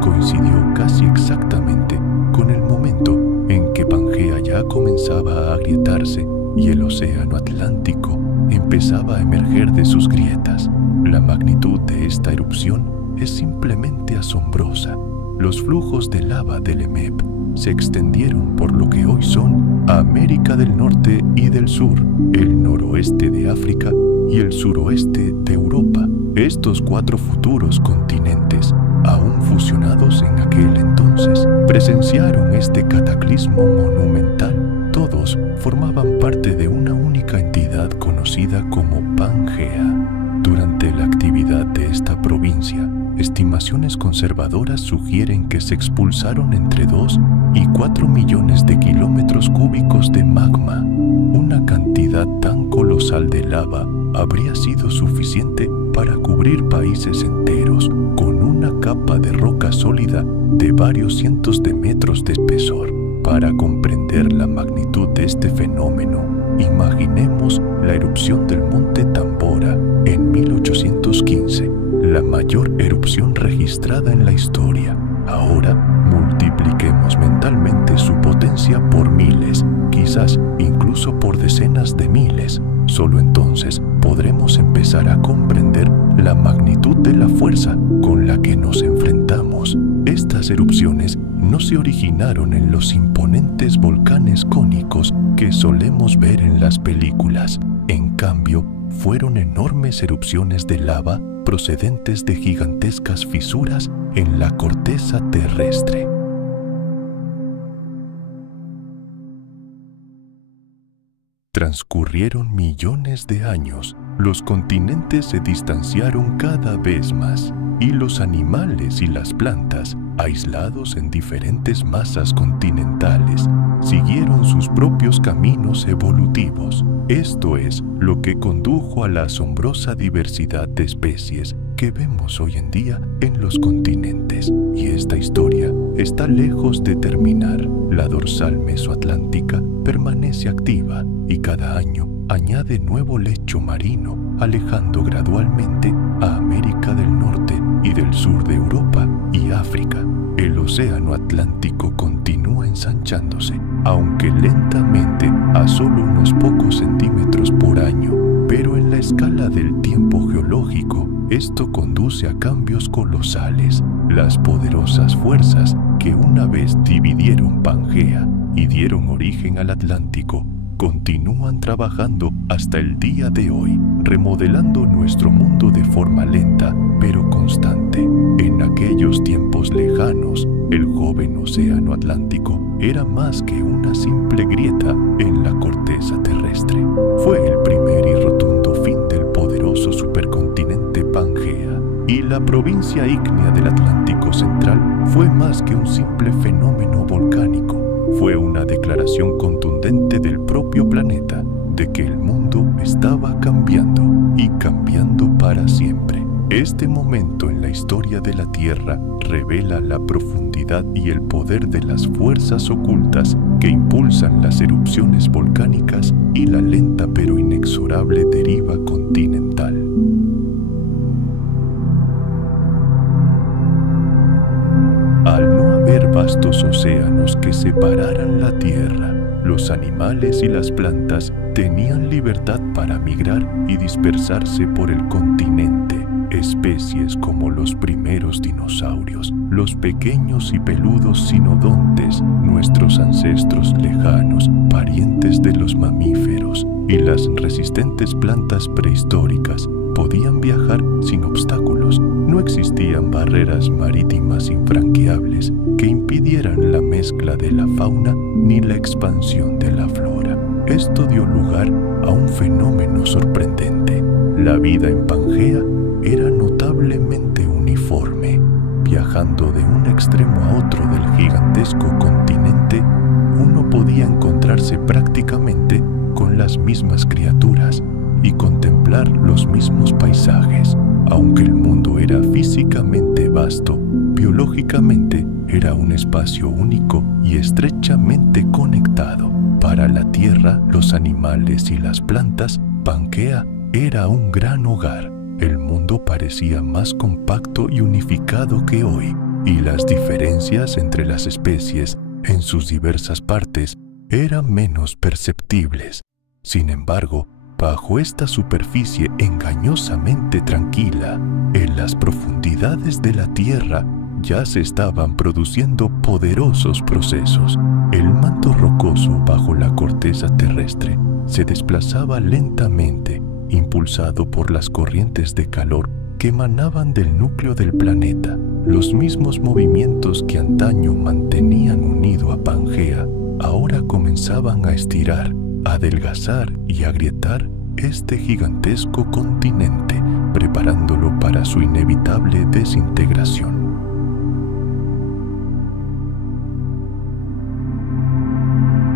Coincidió casi exactamente con el momento en que Pangea ya comenzaba a agrietarse y el océano Atlántico empezaba a emerger de sus grietas. La magnitud de esta erupción es simplemente asombrosa. Los flujos de lava del EMEP se extendieron por lo que hoy son América del Norte y del Sur, el noroeste de África y el suroeste de Europa. Estos 4 futuros continentes, aún fusionados en aquel entonces, presenciaron este cataclismo monumental. Todos formaban parte de una única entidad conocida como Pangea. Durante la actividad de esta provincia, estimaciones conservadoras sugieren que se expulsaron entre 2 y 4 millones de kilómetros cúbicos de magma. Una cantidad tan colosal de lava habría sido suficiente para cubrir países enteros con una capa de roca sólida de varios cientos de metros de espesor. Para comprender la magnitud de este fenómeno, Imaginemos la erupción del monte Tambora en 1815, la mayor erupción registrada en la historia. Ahora multipliquemos mentalmente su potencia por miles, quizás incluso por decenas de miles. Solo entonces podremos empezar a comprender la magnitud de la fuerza con la que nos enfrentamos. Estas erupciones no se originaron en los imponentes volcanes cónicos que solemos ver en las películas. En cambio, fueron enormes erupciones de lava procedentes de gigantescas fisuras en la corteza terrestre. Transcurrieron millones de años, los continentes se distanciaron cada vez más, y los animales y las plantas, aislados en diferentes masas continentales, siguieron sus propios caminos evolutivos. Esto es lo que condujo a la asombrosa diversidad de especies que vemos hoy en día en los continentes. Y esta historia está lejos de terminar. La dorsal mesoatlántica permanece activa y cada año añade nuevo lecho marino, alejando gradualmente a América del Norte y del sur de Europa y África. El océano Atlántico continúa ensanchándose, aunque lentamente a solo unos pocos centímetros por año, pero en la escala del tiempo geológico, esto conduce a cambios colosales. Las poderosas fuerzas que una vez dividieron Pangea y dieron origen al Atlántico continúan trabajando hasta el día de hoy, remodelando nuestro mundo de forma lenta pero constante. En aquellos tiempos lejanos, el joven océano Atlántico era más que una simple grieta en la corteza terrestre. Fue el primer y rotundo fin del poderoso supercontinente Pangea, y la provincia ígnea del Atlántico Central fue más que un simple fenómeno volcánico. Fue una declaración contundente del propio planeta de que el mundo estaba cambiando y cambiando para siempre. Este momento en la historia de la Tierra revela la profundidad y el poder de las fuerzas ocultas que impulsan las erupciones volcánicas y la lenta pero inexorable deriva continental. Al no haber vastos océanos que separaran la Tierra, los animales y las plantas tenían libertad para migrar y dispersarse por el continente. Especies como los primeros dinosaurios, los pequeños y peludos sinodontes, nuestros ancestros lejanos, parientes de los mamíferos, y las resistentes plantas prehistóricas podían viajar sin obstáculos. No existían barreras marítimas infranqueables que impidieran la mezcla de la fauna ni la expansión de la flora. Esto dio lugar a un fenómeno sorprendente. La vida en Pangea era notablemente uniforme. Viajando de un extremo a otro del gigantesco continente, uno podía encontrarse prácticamente con las mismas criaturas y contemplar los mismos paisajes. Aunque el mundo era físicamente vasto, biológicamente era un espacio único y estrechamente conectado. Para la Tierra, los animales y las plantas, Pangea era un gran hogar. El mundo parecía más compacto y unificado que hoy, y las diferencias entre las especies en sus diversas partes eran menos perceptibles. Sin embargo, bajo esta superficie engañosamente tranquila, en las profundidades de la Tierra ya se estaban produciendo poderosos procesos. El manto rocoso bajo la corteza terrestre se desplazaba lentamente, impulsado por las corrientes de calor que emanaban del núcleo del planeta. Los mismos movimientos que antaño mantenían unido a Pangea ahora comenzaban a estirar, adelgazar y agrietar este gigantesco continente, preparándolo para su inevitable desintegración.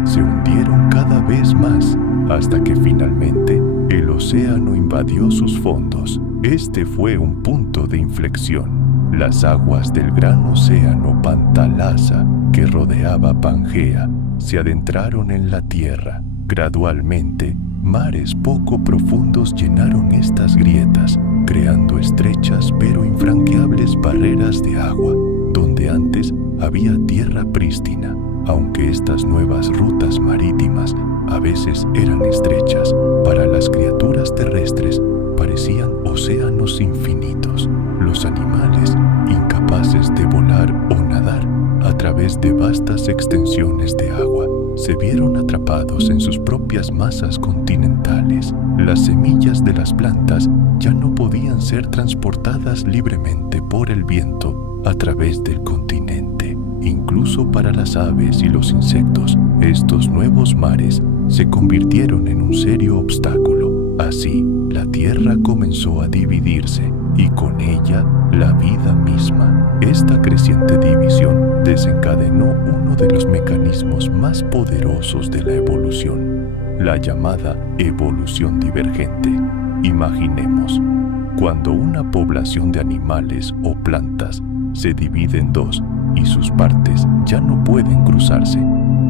Se hundieron cada vez más hasta que finalmente el océano invadió sus fondos. Este fue un punto de inflexión. Las aguas del gran océano Pantalasa, que rodeaba Pangea, se adentraron en la Tierra. Gradualmente, mares poco profundos llenaron estas grietas, creando estrechas pero infranqueables barreras de agua, donde antes había tierra prístina, aunque estas nuevas rutas marítimas a veces eran estrechas, para las criaturas terrestres parecían océanos infinitos. Los animales, incapaces de volar o nadar a través de vastas extensiones de agua, se vieron atrapados en sus propias masas continentales. Las semillas de las plantas ya no podían ser transportadas libremente por el viento a través del continente. Incluso para las aves y los insectos, estos nuevos mares se convirtieron en un serio obstáculo. Así, la Tierra comenzó a dividirse y con ella la vida misma. Esta creciente división desencadenó uno de los mecanismos más poderosos de la evolución, la llamada evolución divergente. Imaginemos, cuando una población de animales o plantas se divide en dos y sus partes ya no pueden cruzarse,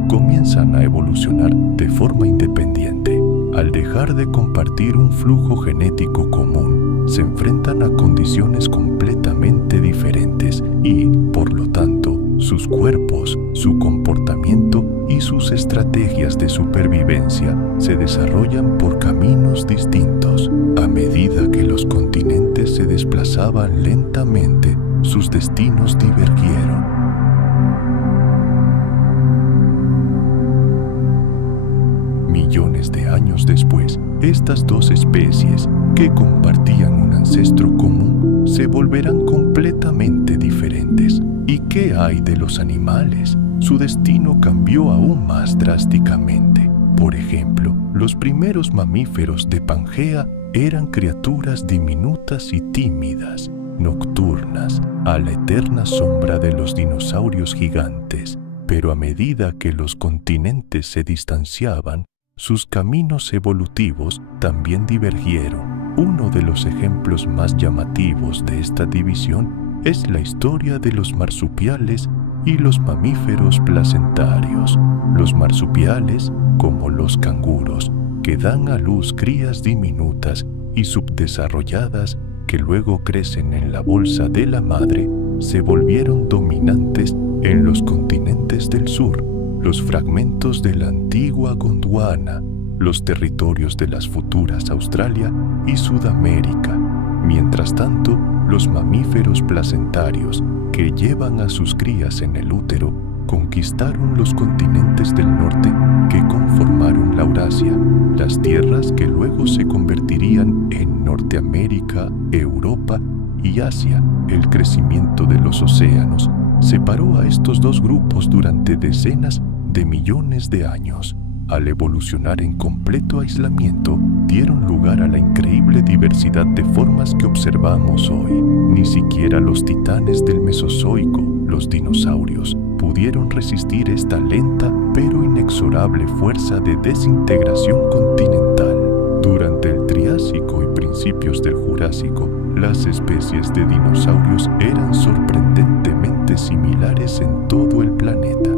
comienzan a evolucionar de forma independiente. Al dejar de compartir un flujo genético común, se enfrentan a condiciones completamente diferentes y, por lo tanto, sus cuerpos, su comportamiento y sus estrategias de supervivencia se desarrollan por caminos distintos. A medida que los continentes se desplazaban lentamente, sus destinos divergieron. Millones de años después, estas dos especies, que compartían un ancestro común, se volverán completamente diferentes. ¿Y qué hay de los animales? Su destino cambió aún más drásticamente. Por ejemplo, los primeros mamíferos de Pangea eran criaturas diminutas y tímidas, nocturnas, a la eterna sombra de los dinosaurios gigantes. Pero a medida que los continentes se distanciaban, sus caminos evolutivos también divergieron. Uno de los ejemplos más llamativos de esta división es la historia de los marsupiales y los mamíferos placentarios. Los marsupiales, como los canguros, que dan a luz crías diminutas y subdesarrolladas que luego crecen en la bolsa de la madre, se volvieron dominantes en los continentes del sur, los fragmentos de la antigua Gondwana, los territorios de las futuras Australia y Sudamérica. Mientras tanto, los mamíferos placentarios, que llevan a sus crías en el útero, conquistaron los continentes del norte que conformaron la Eurasia, las tierras que luego se convertirían en Norteamérica, Europa y Asia. El crecimiento de los océanos separó a estos dos grupos durante decenas de millones de años. Al evolucionar en completo aislamiento, dieron lugar a la increíble diversidad de formas que observamos hoy. Ni siquiera los titanes del Mesozoico, los dinosaurios, pudieron resistir esta lenta pero inexorable fuerza de desintegración continental. Durante el Triásico y principios del Jurásico, las especies de dinosaurios eran sorprendentemente similares en todo el planeta.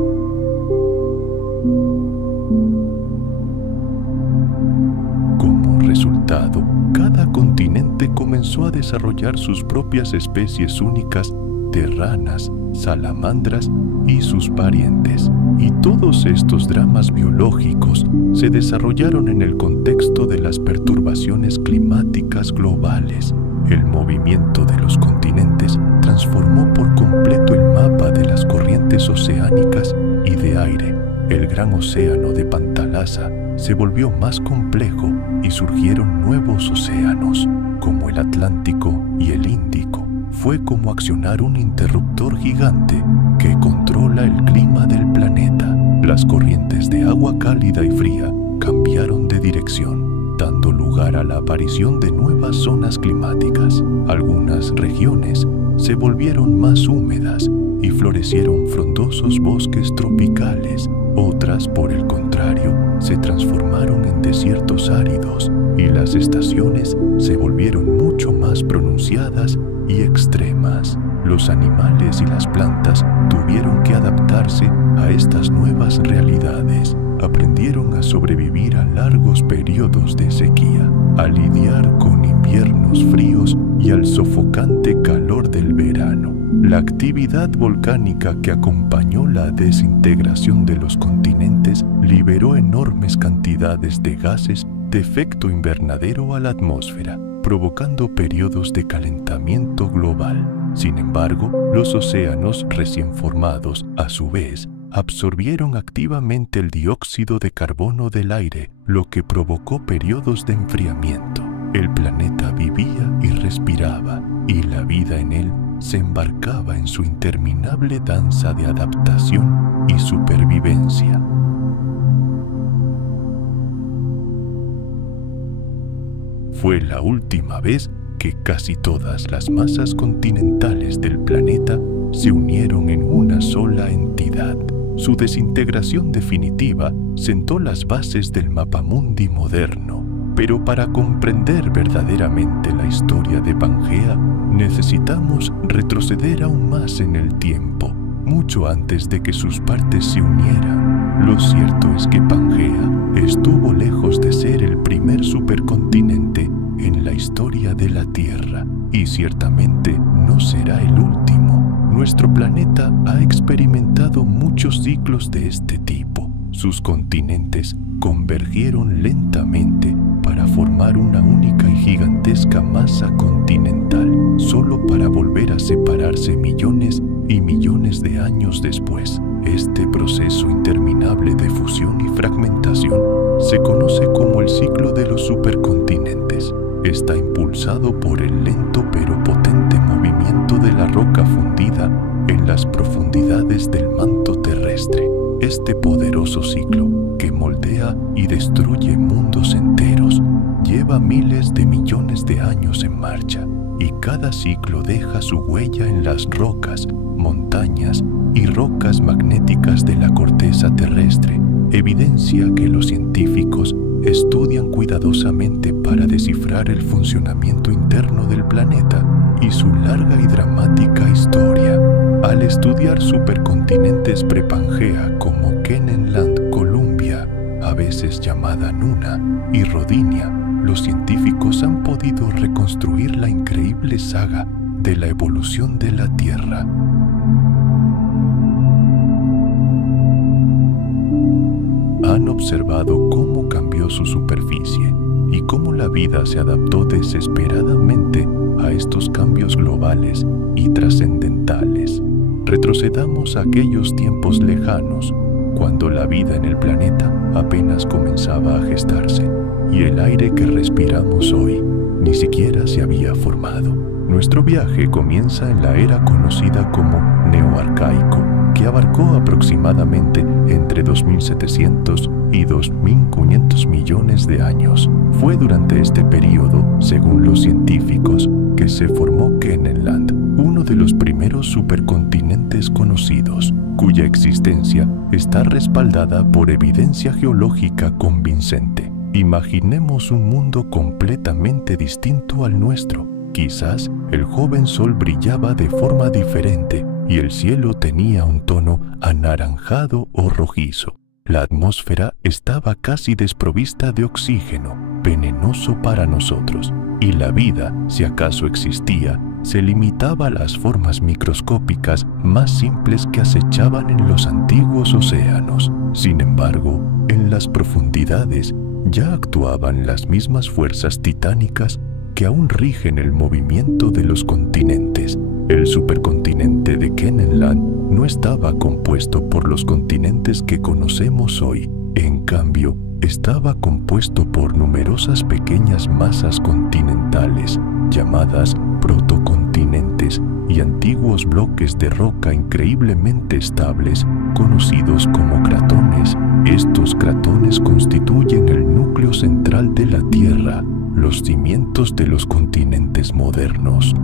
Como resultado, cada continente comenzó a desarrollar sus propias especies únicas de ranas, salamandras y sus parientes. Y todos estos dramas biológicos se desarrollaron en el contexto de las perturbaciones climáticas globales. El movimiento de los continentes transformó por completo el mapa de las corrientes oceánicas y de aire. El gran océano de Pantalasa se volvió más complejo y surgieron nuevos océanos, como el Atlántico y el Índico. Fue como accionar un interruptor gigante que controla el clima del planeta. Las corrientes de agua cálida y fría cambiaron de dirección, dando lugar a la aparición de nuevas zonas climáticas. Algunas regiones se volvieron más húmedas y florecieron frondosos bosques tropicales. Otras, por el contrario, se transformaron en desiertos áridos y las estaciones se volvieron mucho más pronunciadas y extremas. Los animales y las plantas tuvieron que adaptarse a estas nuevas realidades. aprendieron a sobrevivir a largos periodos de sequía, a lidiar con inviernos fríos y al sofocante calor del verano. La actividad volcánica que acompañó la desintegración de los continentes liberó enormes cantidades de gases de efecto invernadero a la atmósfera, provocando periodos de calentamiento global. Sin embargo, los océanos recién formados, a su vez, absorbieron activamente el dióxido de carbono del aire, lo que provocó periodos de enfriamiento. El planeta vivía y respiraba, y la vida en él se embarcaba en su interminable danza de adaptación y supervivencia. Fue la última vez que casi todas las masas continentales del planeta se unieron en una sola entidad. Su desintegración definitiva sentó las bases del mapamundi moderno. Pero para comprender verdaderamente la historia de Pangea, necesitamos retroceder aún más en el tiempo, mucho antes de que sus partes se unieran. Lo cierto es que Pangea estuvo lejos de ser el primer supercontinente en la historia de la Tierra, y ciertamente no será el último. Nuestro planeta ha experimentado muchos ciclos de este tipo. Sus continentes convergieron lentamente para formar una única y gigantesca masa continental, solo para volver a separarse millones y millones de años después. Este proceso interminable de fusión y fragmentación se conoce como el ciclo de los supercontinentes. Está impulsado por el lento pero potente movimiento de la roca fundida en las profundidades del manto terrestre. Este poderoso ciclo, que moldea y destruye mundos enteros, lleva miles de millones de años en marcha, y cada ciclo deja su huella en las rocas, montañas y rocas magnéticas de la corteza terrestre, evidencia que los científicos estudian cuidadosamente para descifrar el funcionamiento interno del planeta y su larga y dramática historia. Al estudiar supercontinentes prepangea como Kennenland, Columbia, a veces llamada Nuna, y Rodinia, los científicos han podido reconstruir la increíble saga de la evolución de la Tierra. Han observado cómo cambió su superficie y cómo la vida se adaptó desesperadamente a estos cambios globales y trascendentales. Retrocedamos a aquellos tiempos lejanos, cuando la vida en el planeta apenas comenzaba a gestarse y el aire que respiramos hoy ni siquiera se había formado. Nuestro viaje comienza en la era conocida como Neoarcaico, que abarcó aproximadamente entre 2700 y 2500 millones de años. Fue durante este período, según los científicos, que se formó Kennenland, uno de los primeros supercontinentes conocidos, cuya existencia está respaldada por evidencia geológica convincente. Imaginemos un mundo completamente distinto al nuestro. Quizás el joven sol brillaba de forma diferente y el cielo tenía un tono anaranjado o rojizo. La atmósfera estaba casi desprovista de oxígeno, venenoso para nosotros, y la vida, si acaso existía, se limitaba a las formas microscópicas más simples que acechaban en los antiguos océanos. Sin embargo, en las profundidades ya actuaban las mismas fuerzas titánicas que aún rigen el movimiento de los continentes. El supercontinente de Kennenland no estaba compuesto por los continentes que conocemos hoy. En cambio, estaba compuesto por numerosas pequeñas masas continentales, llamadas protocontinentes, y antiguos bloques de roca increíblemente estables, conocidos como cratones. Estos cratones constituyen el núcleo central de la Tierra, los cimientos de los continentes modernos.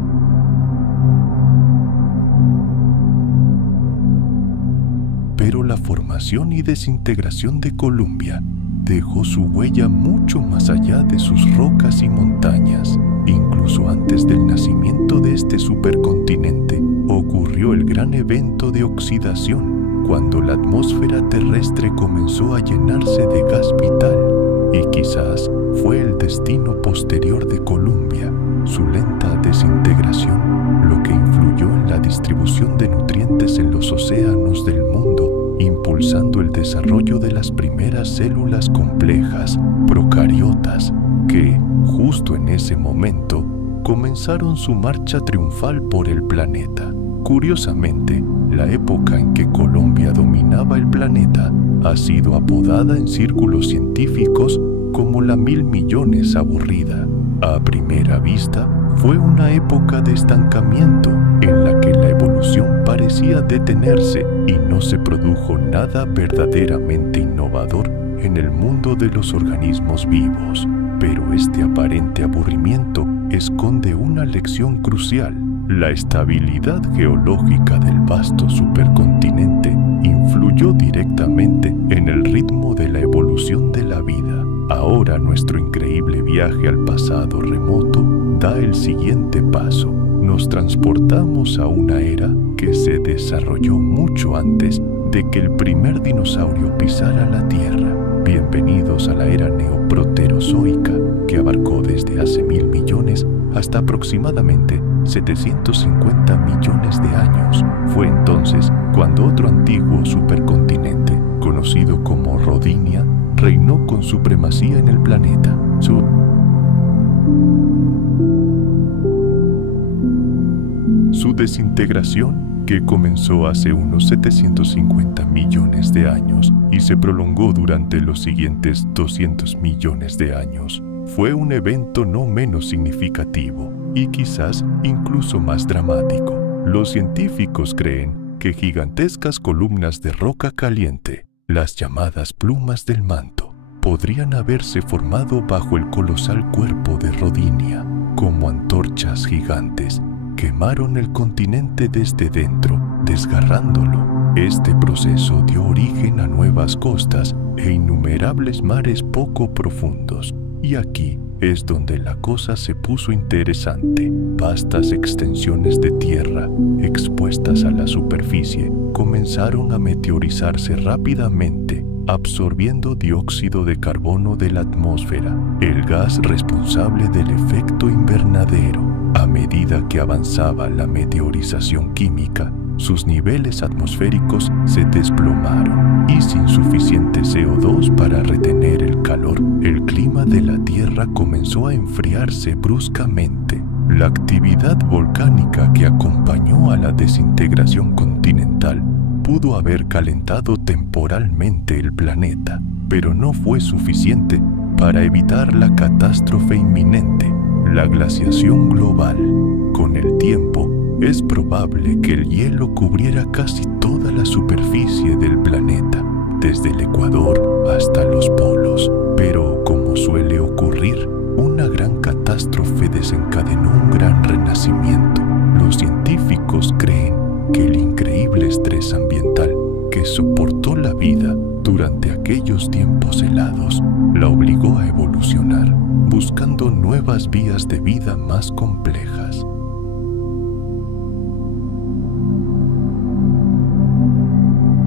Pero la formación y desintegración de Columbia dejó su huella mucho más allá de sus rocas y montañas. Incluso antes del nacimiento de este supercontinente, ocurrió el gran evento de oxidación, cuando la atmósfera terrestre comenzó a llenarse de gas vital, y quizás fue el destino posterior de Columbia, su lenta desintegración, lo que influyó en la distribución de nutrientes en los océanos del mundo, impulsando el desarrollo de las primeras células complejas, procariotas, que, justo en ese momento, comenzaron su marcha triunfal por el planeta. Curiosamente, la época en que Colombia dominaba el planeta ha sido apodada en círculos científicos como la 1000 millones aburrida. A primera vista, fue una época de estancamiento en la que la evolución parecía detenerse y no se produjo nada verdaderamente innovador en el mundo de los organismos vivos. Pero este aparente aburrimiento esconde una lección crucial. La estabilidad geológica del vasto supercontinente influyó directamente en el ritmo de la evolución de la vida. Ahora nuestro increíble viaje al pasado remoto da el siguiente paso. Nos transportamos a una era que se desarrolló mucho antes de que el primer dinosaurio pisara la Tierra. Bienvenidos a la era neoproterozoica, que abarcó desde hace 1000 millones hasta aproximadamente 750 millones de años. Fue entonces cuando otro antiguo supercontinente, conocido como Rodinia, reinó con supremacía en el planeta. Su desintegración, que comenzó hace unos 750 millones de años y se prolongó durante los siguientes 200 millones de años, fue un evento no menos significativo y quizás incluso más dramático. Los científicos creen que gigantescas columnas de roca caliente, las llamadas plumas del manto, podrían haberse formado bajo el colosal cuerpo de Rodinia. Como antorchas gigantes, quemaron el continente desde dentro, desgarrándolo. Este proceso dio origen a nuevas costas e innumerables mares poco profundos. Y aquí es donde la cosa se puso interesante. Vastas extensiones de tierra, expuestas a la superficie, comenzaron a meteorizarse rápidamente, absorbiendo dióxido de carbono de la atmósfera, el gas responsable del efecto invernadero. A medida que avanzaba la meteorización química, sus niveles atmosféricos se desplomaron y sin suficiente CO2 para retener el calor, el clima de la Tierra comenzó a enfriarse bruscamente. La actividad volcánica que acompañó a la desintegración continental pudo haber calentado temporalmente el planeta, pero no fue suficiente para evitar la catástrofe inminente, la glaciación global. Con el tiempo, es probable que el hielo cubriera casi toda la superficie del planeta, desde el Ecuador hasta los polos. Pero, como suele ocurrir, una gran catástrofe desencadenó un gran renacimiento. Los científicos creen que el increíble estrés ambiental que soportó la vida durante aquellos tiempos helados la obligó a evolucionar, buscando nuevas vías de vida más complejas.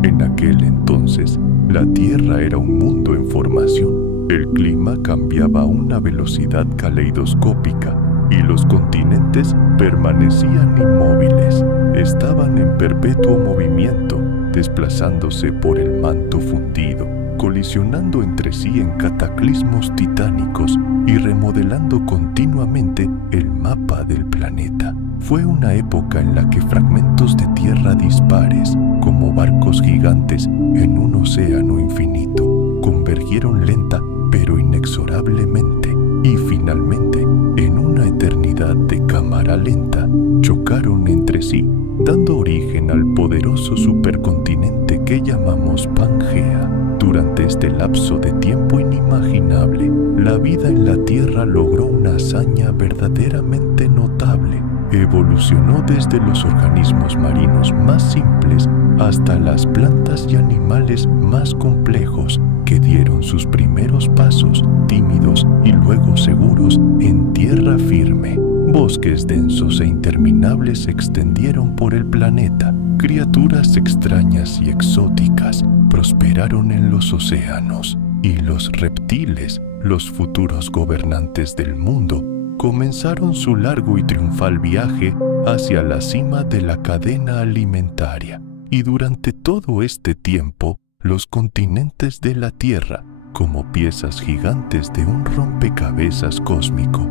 En aquel entonces, la Tierra era un mundo en formación. El clima cambiaba a una velocidad caleidoscópica y los continentes permanecían inmóviles. Estaban en perpetuo movimiento, desplazándose por el manto fundido, colisionando entre sí en cataclismos titánicos y remodelando continuamente el mapa del planeta. Fue una época en la que fragmentos de tierra dispares, como barcos gigantes en un océano infinito, convergieron lenta pero inexorablemente y finalmente, en una eternidad de cámara lenta, chocaron entre sí, dando origen al poderoso supercontinente que llamamos Pangea. Durante este lapso de tiempo inimaginable, la vida en la Tierra logró una hazaña verdaderamente notable. Evolucionó desde los organismos marinos más simples hasta las plantas y animales más complejos que dieron sus primeros pasos, tímidos y luego seguros, en tierra firme. Bosques densos e interminables se extendieron por el planeta, criaturas extrañas y exóticas prosperaron en los océanos, y los reptiles, los futuros gobernantes del mundo, comenzaron su largo y triunfal viaje hacia la cima de la cadena alimentaria. Y durante todo este tiempo, los continentes de la Tierra, como piezas gigantes de un rompecabezas cósmico,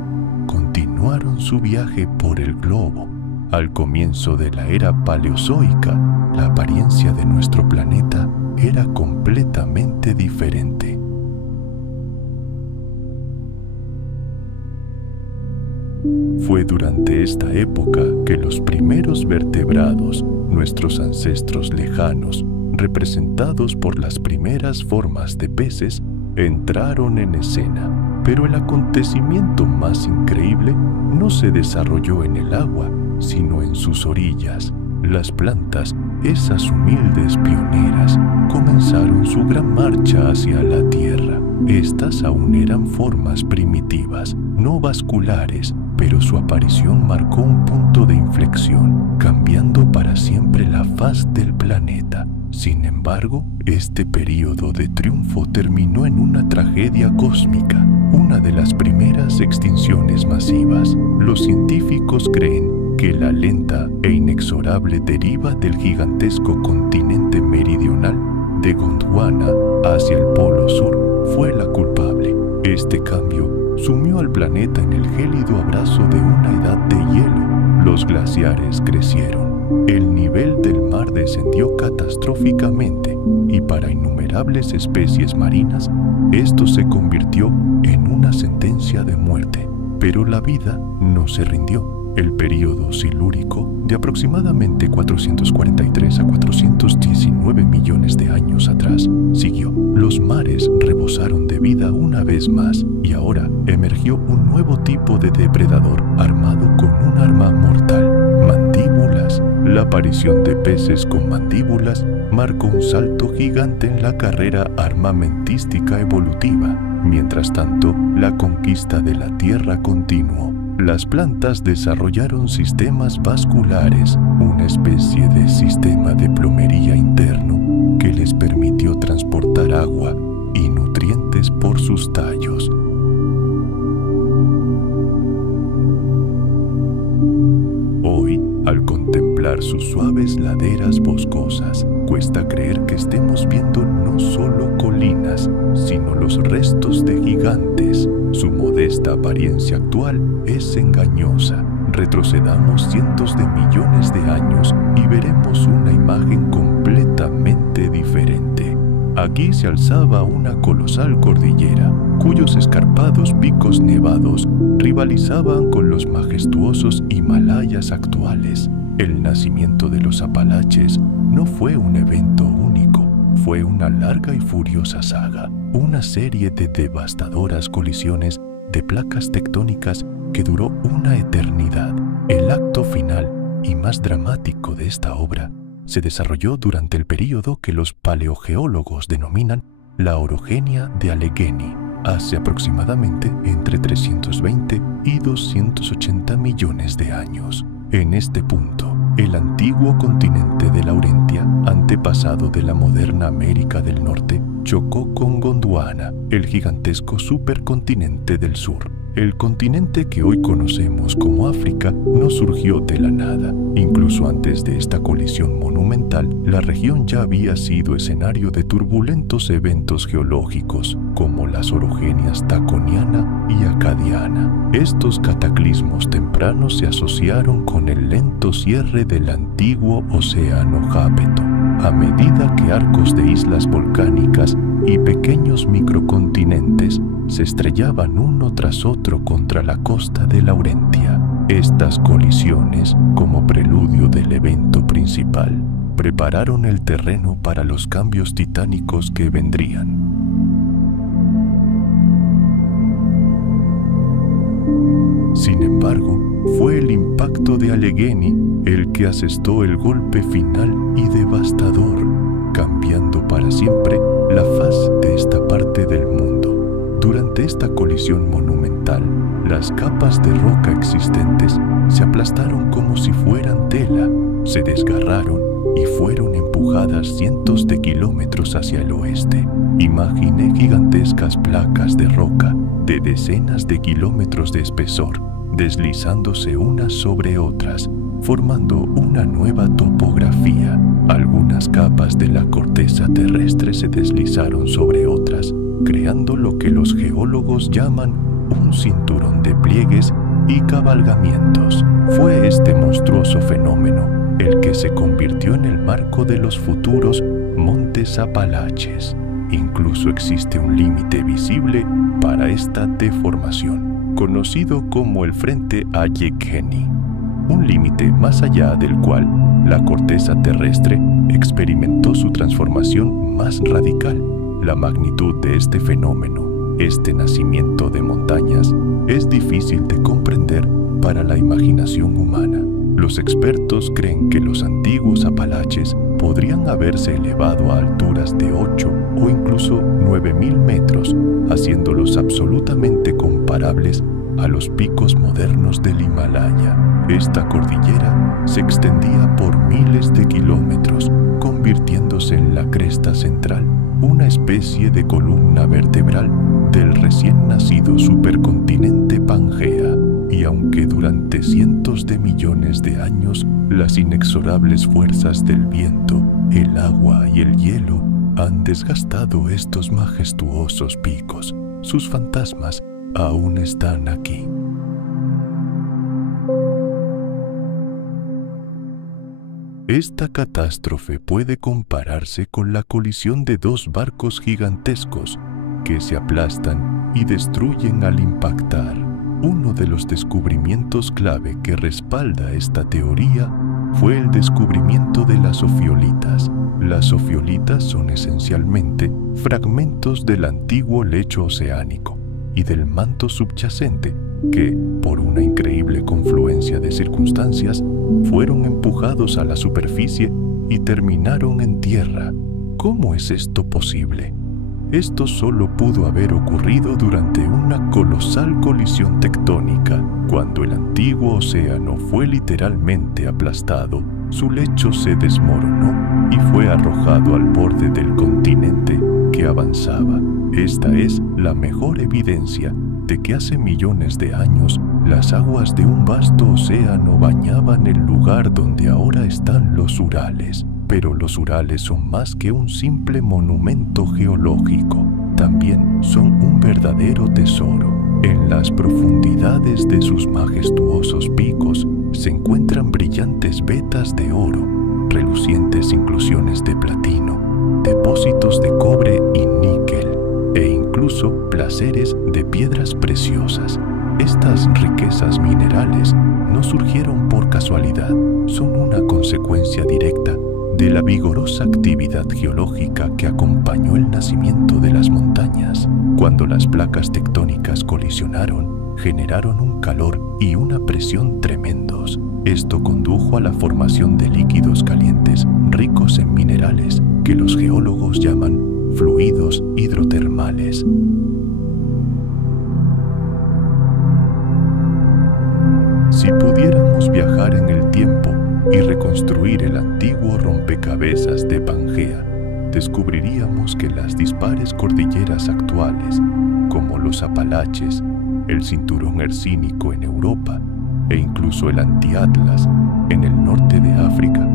continuaron su viaje por el globo. Al comienzo de la era paleozoica, la apariencia de nuestro planeta era completamente diferente. Fue durante esta época que los primeros vertebrados, nuestros ancestros lejanos, representados por las primeras formas de peces, entraron en escena. Pero el acontecimiento más increíble no se desarrolló en el agua, sino en sus orillas. Las plantas, esas humildes pioneras, comenzaron su gran marcha hacia la Tierra. Estas aún eran formas primitivas, no vasculares, pero su aparición marcó un punto de inflexión, cambiando para siempre la faz del planeta. Sin embargo, este período de triunfo terminó en una tragedia cósmica, una de las primeras extinciones masivas. Los científicos creen que la lenta e inexorable deriva del gigantesco continente meridional de Gondwana hacia el polo sur fue la culpable. Este cambio sumió al planeta en el gélido abrazo de una edad de hielo. Los glaciares crecieron, el nivel del mar descendió catastróficamente y para innumerables especies marinas esto se convirtió en una sentencia de muerte. Pero la vida no se rindió. El período silúrico, de aproximadamente 443 a 419 millones de años atrás, siguió. Los mares rebosaron de vida una vez más y ahora emergió un nuevo tipo de depredador armado con un arma mortal: mandíbulas. La aparición de peces con mandíbulas marcó un salto gigante en la carrera armamentística evolutiva. Mientras tanto, la conquista de la Tierra continuó. Las plantas desarrollaron sistemas vasculares, una especie de sistema de plomería interno que les permitió transportar agua y nutrientes por sus tallos. Hoy, al contemplar sus suaves laderas boscosas, cuesta creer que estemos viendo no solo colinas, sino los restos de gigantes. Su modesta apariencia actual es engañosa. Retrocedamos cientos de millones de años y veremos una imagen completamente diferente. Aquí se alzaba una colosal cordillera, cuyos escarpados picos nevados rivalizaban con los majestuosos Himalayas actuales. El nacimiento de los Apalaches no fue un evento único, fue una larga y furiosa saga, una serie de devastadoras colisiones de placas tectónicas que duró una eternidad. El acto final y más dramático de esta obra se desarrolló durante el período que los paleogeólogos denominan la orogenia de Allegheny, hace aproximadamente entre 320 y 280 millones de años. En este punto, el antiguo continente de Laurentia, antepasado de la moderna América del Norte, chocó con Gondwana, el gigantesco supercontinente del sur. El continente que hoy conocemos como África no surgió de la nada. Incluso antes de esta colisión monumental, la región ya había sido escenario de turbulentos eventos geológicos, como las orogenias taconiana y acadiana. Estos cataclismos tempranos se asociaron con el lento cierre del antiguo océano Jápeto, a medida que arcos de islas volcánicas y pequeños microcontinentes se estrellaban uno tras otro contra la costa de Laurentia. Estas colisiones, como preludio del evento principal, prepararon el terreno para los cambios titánicos que vendrían. Sin embargo, fue el impacto de Allegheny el que asestó el golpe final y devastador, cambiando para siempre la faz de esta parte del mundo. Durante esta colisión monumental, las capas de roca existentes se aplastaron como si fueran tela, se desgarraron y fueron empujadas cientos de kilómetros hacia el oeste. Imaginé gigantescas placas de roca de decenas de kilómetros de espesor, deslizándose unas sobre otras, formando una nueva topografía. Algunas capas de la corteza terrestre se deslizaron sobre otras, creando lo que los geólogos llaman un cinturón de pliegues y cabalgamientos. Fue este monstruoso fenómeno el que se convirtió en el marco de los futuros Montes Apalaches. Incluso existe un límite visible para esta deformación, conocido como el Frente Allegheny, un límite más allá del cual la corteza terrestre experimentó su transformación más radical. La magnitud de este fenómeno, este nacimiento de montañas, es difícil de comprender para la imaginación humana. Los expertos creen que los antiguos Apalaches podrían haberse elevado a alturas de 8 o incluso 9.000 metros, haciéndolos absolutamente comparables a los picos modernos del Himalaya. Esta cordillera se extendía por miles de kilómetros, convirtiéndose en la cresta central, una especie de columna vertebral del recién nacido supercontinente Pangea. Y aunque durante cientos de millones de años las inexorables fuerzas del viento, el agua y el hielo han desgastado estos majestuosos picos, sus fantasmas aún están aquí. Esta catástrofe puede compararse con la colisión de dos barcos gigantescos que se aplastan y destruyen al impactar. Uno de los descubrimientos clave que respalda esta teoría fue el descubrimiento de las ofiolitas. Las ofiolitas son esencialmente fragmentos del antiguo lecho oceánico y del manto subyacente que, por una increíble confluencia de circunstancias, fueron empujados a la superficie y terminaron en tierra. ¿Cómo es esto posible? Esto solo pudo haber ocurrido durante una colosal colisión tectónica. Cuando el antiguo océano fue literalmente aplastado, su lecho se desmoronó y fue arrojado al borde del continente que avanzaba. Esta es la mejor evidencia de que hace millones de años las aguas de un vasto océano bañaban el lugar donde ahora están los Urales. Pero los Urales son más que un simple monumento geológico, también son un verdadero tesoro. En las profundidades de sus majestuosos picos se encuentran brillantes vetas de oro, relucientes inclusiones de platino, depósitos de cobre y níquel, e incluso placeres de piedras preciosas. Estas riquezas minerales no surgieron por casualidad, son una consecuencia directa de la vigorosa actividad geológica que acompañó el nacimiento de las montañas. Cuando las placas tectónicas colisionaron, generaron un calor y una presión tremendos. Esto condujo a la formación de líquidos calientes ricos en minerales que los geólogos llaman fluidos hidrotermales. Si pudiéramos viajar en el tiempo y reconstruir el antiguo rompecabezas de Pangea, descubriríamos que las dispares cordilleras actuales, como los Apalaches, el cinturón hercínico en Europa e incluso el Antiatlas en el norte de África,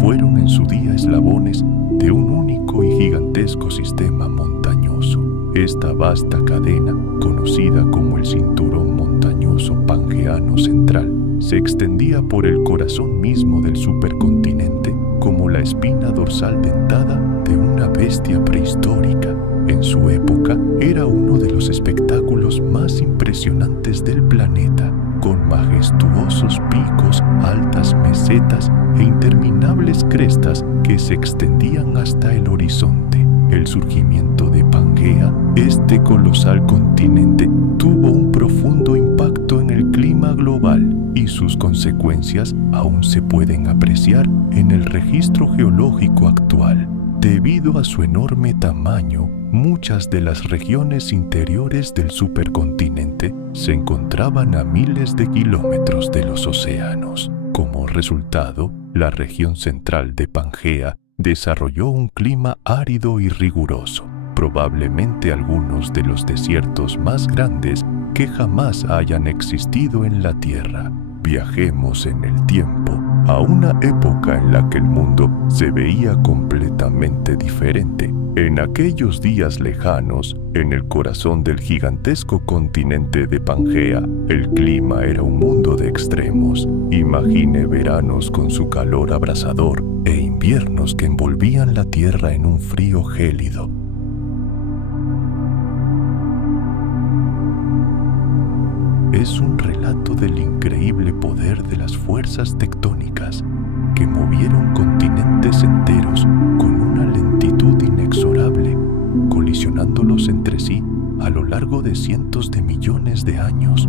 fueron en su día eslabones de un único y gigantesco sistema montañoso. Esta vasta cadena, conocida como el cinturón montañoso pangeano central, se extendía por el corazón mismo del supercontinente como la espina dorsal dentada de una bestia prehistórica. En su época era uno de los espectáculos más impresionantes del planeta, con majestuosos picos, altas mesetas e interminables crestas que se extendían hasta el horizonte. El surgimiento de Pangea, este colosal continente, tuvo un profundo impacto en el clima global y sus consecuencias aún se pueden apreciar en el registro geológico actual. Debido a su enorme tamaño, muchas de las regiones interiores del supercontinente se encontraban a miles de kilómetros de los océanos. Como resultado, la región central de Pangea desarrolló un clima árido y riguroso, probablemente algunos de los desiertos más grandes que jamás hayan existido en la Tierra. Viajemos en el tiempo a una época en la que el mundo se veía completamente diferente. En aquellos días lejanos, en el corazón del gigantesco continente de Pangea, el clima era un mundo de extremos. Imagine veranos con su calor abrasador e inviernos que envolvían la tierra en un frío gélido. Es un relato del increíble poder de las fuerzas tectónicas que movieron continentes enteros con una lentitud inexorable, colisionándolos entre sí a lo largo de cientos de millones de años,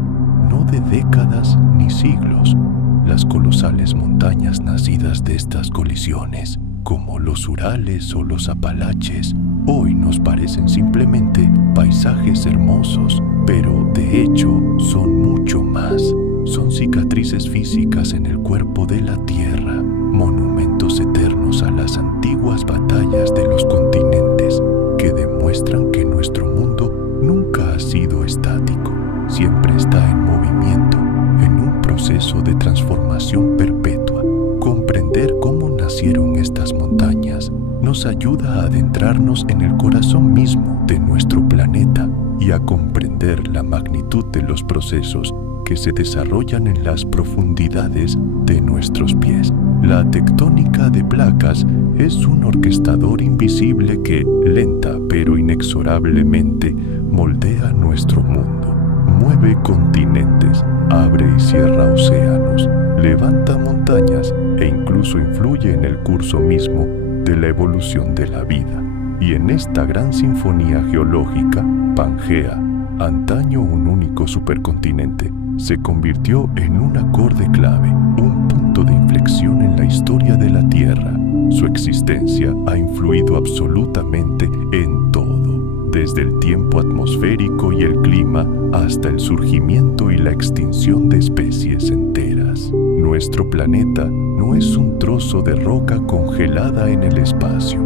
no de décadas ni siglos. Las colosales montañas nacidas de estas colisiones, como los Urales o los Apalaches, hoy nos parecen simplemente paisajes hermosos, pero de hecho son mucho más. Son cicatrices físicas en el cuerpo de la Tierra, monumentos eternos a las antiguas batallas de los continentes, que demuestran que nuestro mundo nunca ha sido estático, siempre está en movimiento, en un proceso de transformación perpetua. Comprender cómo nacieron estas montañas nos ayuda a adentrarnos en el corazón mismo de nuestro planeta y a comprender la magnitud de los procesos que se desarrollan en las profundidades de nuestros pies. La tectónica de placas es un orquestador invisible que, lenta pero inexorablemente, moldea nuestro mundo. Mueve continentes, abre y cierra océanos, levanta montañas e incluso influye en el curso mismo de la evolución de la vida. Y en esta gran sinfonía geológica, Pangea, antaño un único supercontinente, se convirtió en un acorde clave, un punto de inflexión en la historia de la Tierra. Su existencia ha influido absolutamente en todo, desde el tiempo atmosférico y el clima hasta el surgimiento y la extinción de especies enteras. Nuestro planeta no es un trozo de roca congelada en el espacio.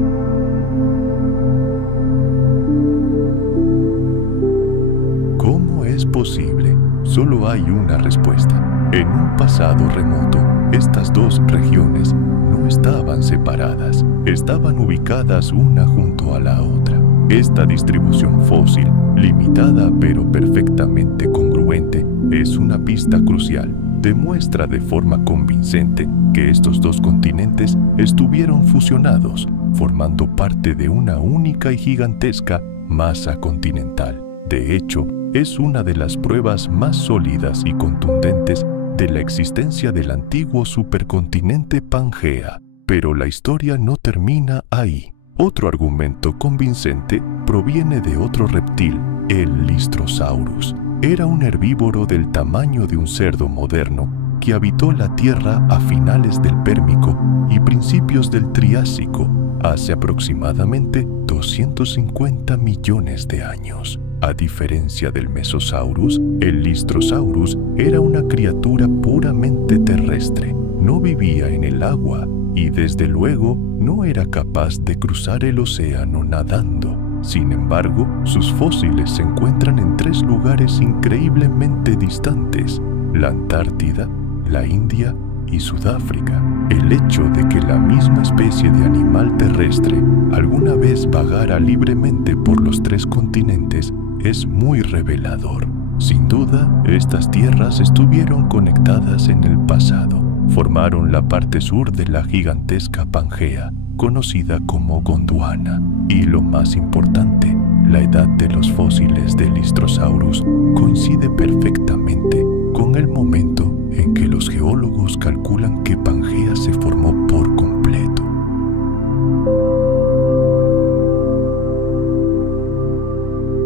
¿Cómo es posible? Solo hay una respuesta. En un pasado remoto, estas dos regiones no estaban separadas, estaban ubicadas una junto a la otra. Esta distribución fósil, limitada pero perfectamente congruente, es una pista crucial. Demuestra de forma convincente que estos dos continentes estuvieron fusionados, formando parte de una única y gigantesca masa continental. De hecho, es una de las pruebas más sólidas y contundentes de la existencia del antiguo supercontinente Pangea. Pero la historia no termina ahí. Otro argumento convincente proviene de otro reptil, el Lystrosaurus. Era un herbívoro del tamaño de un cerdo moderno que habitó la Tierra a finales del Pérmico y principios del Triásico, hace aproximadamente 250 millones de años. A diferencia del Mesosaurus, el Lystrosaurus era una criatura puramente terrestre. No vivía en el agua y desde luego no era capaz de cruzar el océano nadando. Sin embargo, sus fósiles se encuentran en tres lugares increíblemente distantes: la Antártida, la India y Sudáfrica. El hecho de que la misma especie de animal terrestre alguna vez vagara libremente por los tres continentes es muy revelador. Sin duda, estas tierras estuvieron conectadas en el pasado. Formaron la parte sur de la gigantesca Pangea, conocida como Gondwana. Y lo más importante, la edad de los fósiles de Lystrosaurus coincide perfectamente con el momento en que los geólogos calculan que Pangea se formó por completo.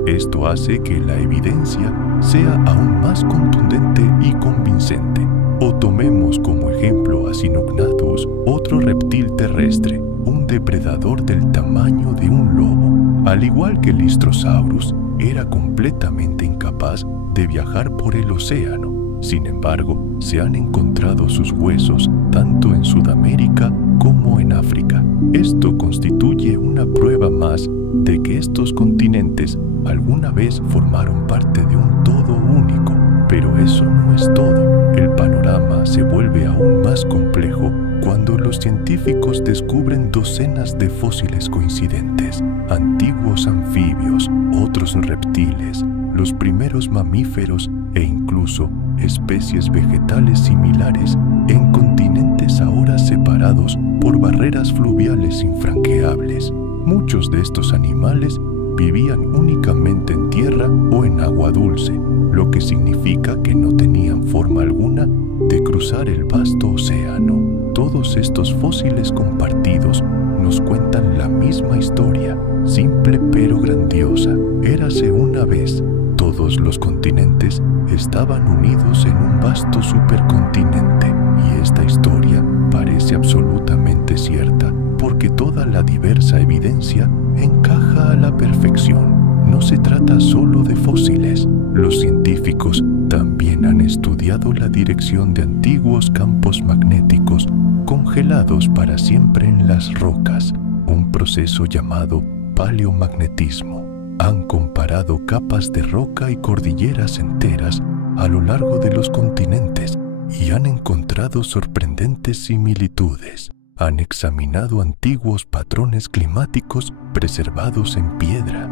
Esto hace que la evidencia sea aún más contundente y convincente. O tomemos como ejemplo a Sinognathus, otro reptil terrestre, un depredador del tamaño de un lobo. Al igual que Lystrosaurus, era completamente incapaz de viajar por el océano. Sin embargo, se han encontrado sus huesos tanto en Sudamérica como en África. Esto constituye una prueba más de que estos continentes alguna vez formaron parte de un todo único. Pero eso no es todo. El panorama se vuelve aún más complejo cuando los científicos descubren docenas de fósiles coincidentes, antiguos anfibios, otros reptiles, los primeros mamíferos e incluso especies vegetales similares en continentes ahora separados por barreras fluviales infranqueables. Muchos de estos animales vivían únicamente en tierra o en agua dulce, lo que significa que no tenían forma alguna de cruzar el vasto océano. Todos estos fósiles compartidos nos cuentan la misma historia, simple pero grandiosa. Érase una vez, todos los continentes estaban unidos en un vasto supercontinente, y esta historia parece absolutamente cierta, porque toda la diversa evidencia encaja a la perfección. No se trata solo de fósiles. Los científicos también han estudiado la dirección de antiguos campos magnéticos congelados para siempre en las rocas, un proceso llamado paleomagnetismo. Han comparado capas de roca y cordilleras enteras a lo largo de los continentes y han encontrado sorprendentes similitudes. Han examinado antiguos patrones climáticos preservados en piedra.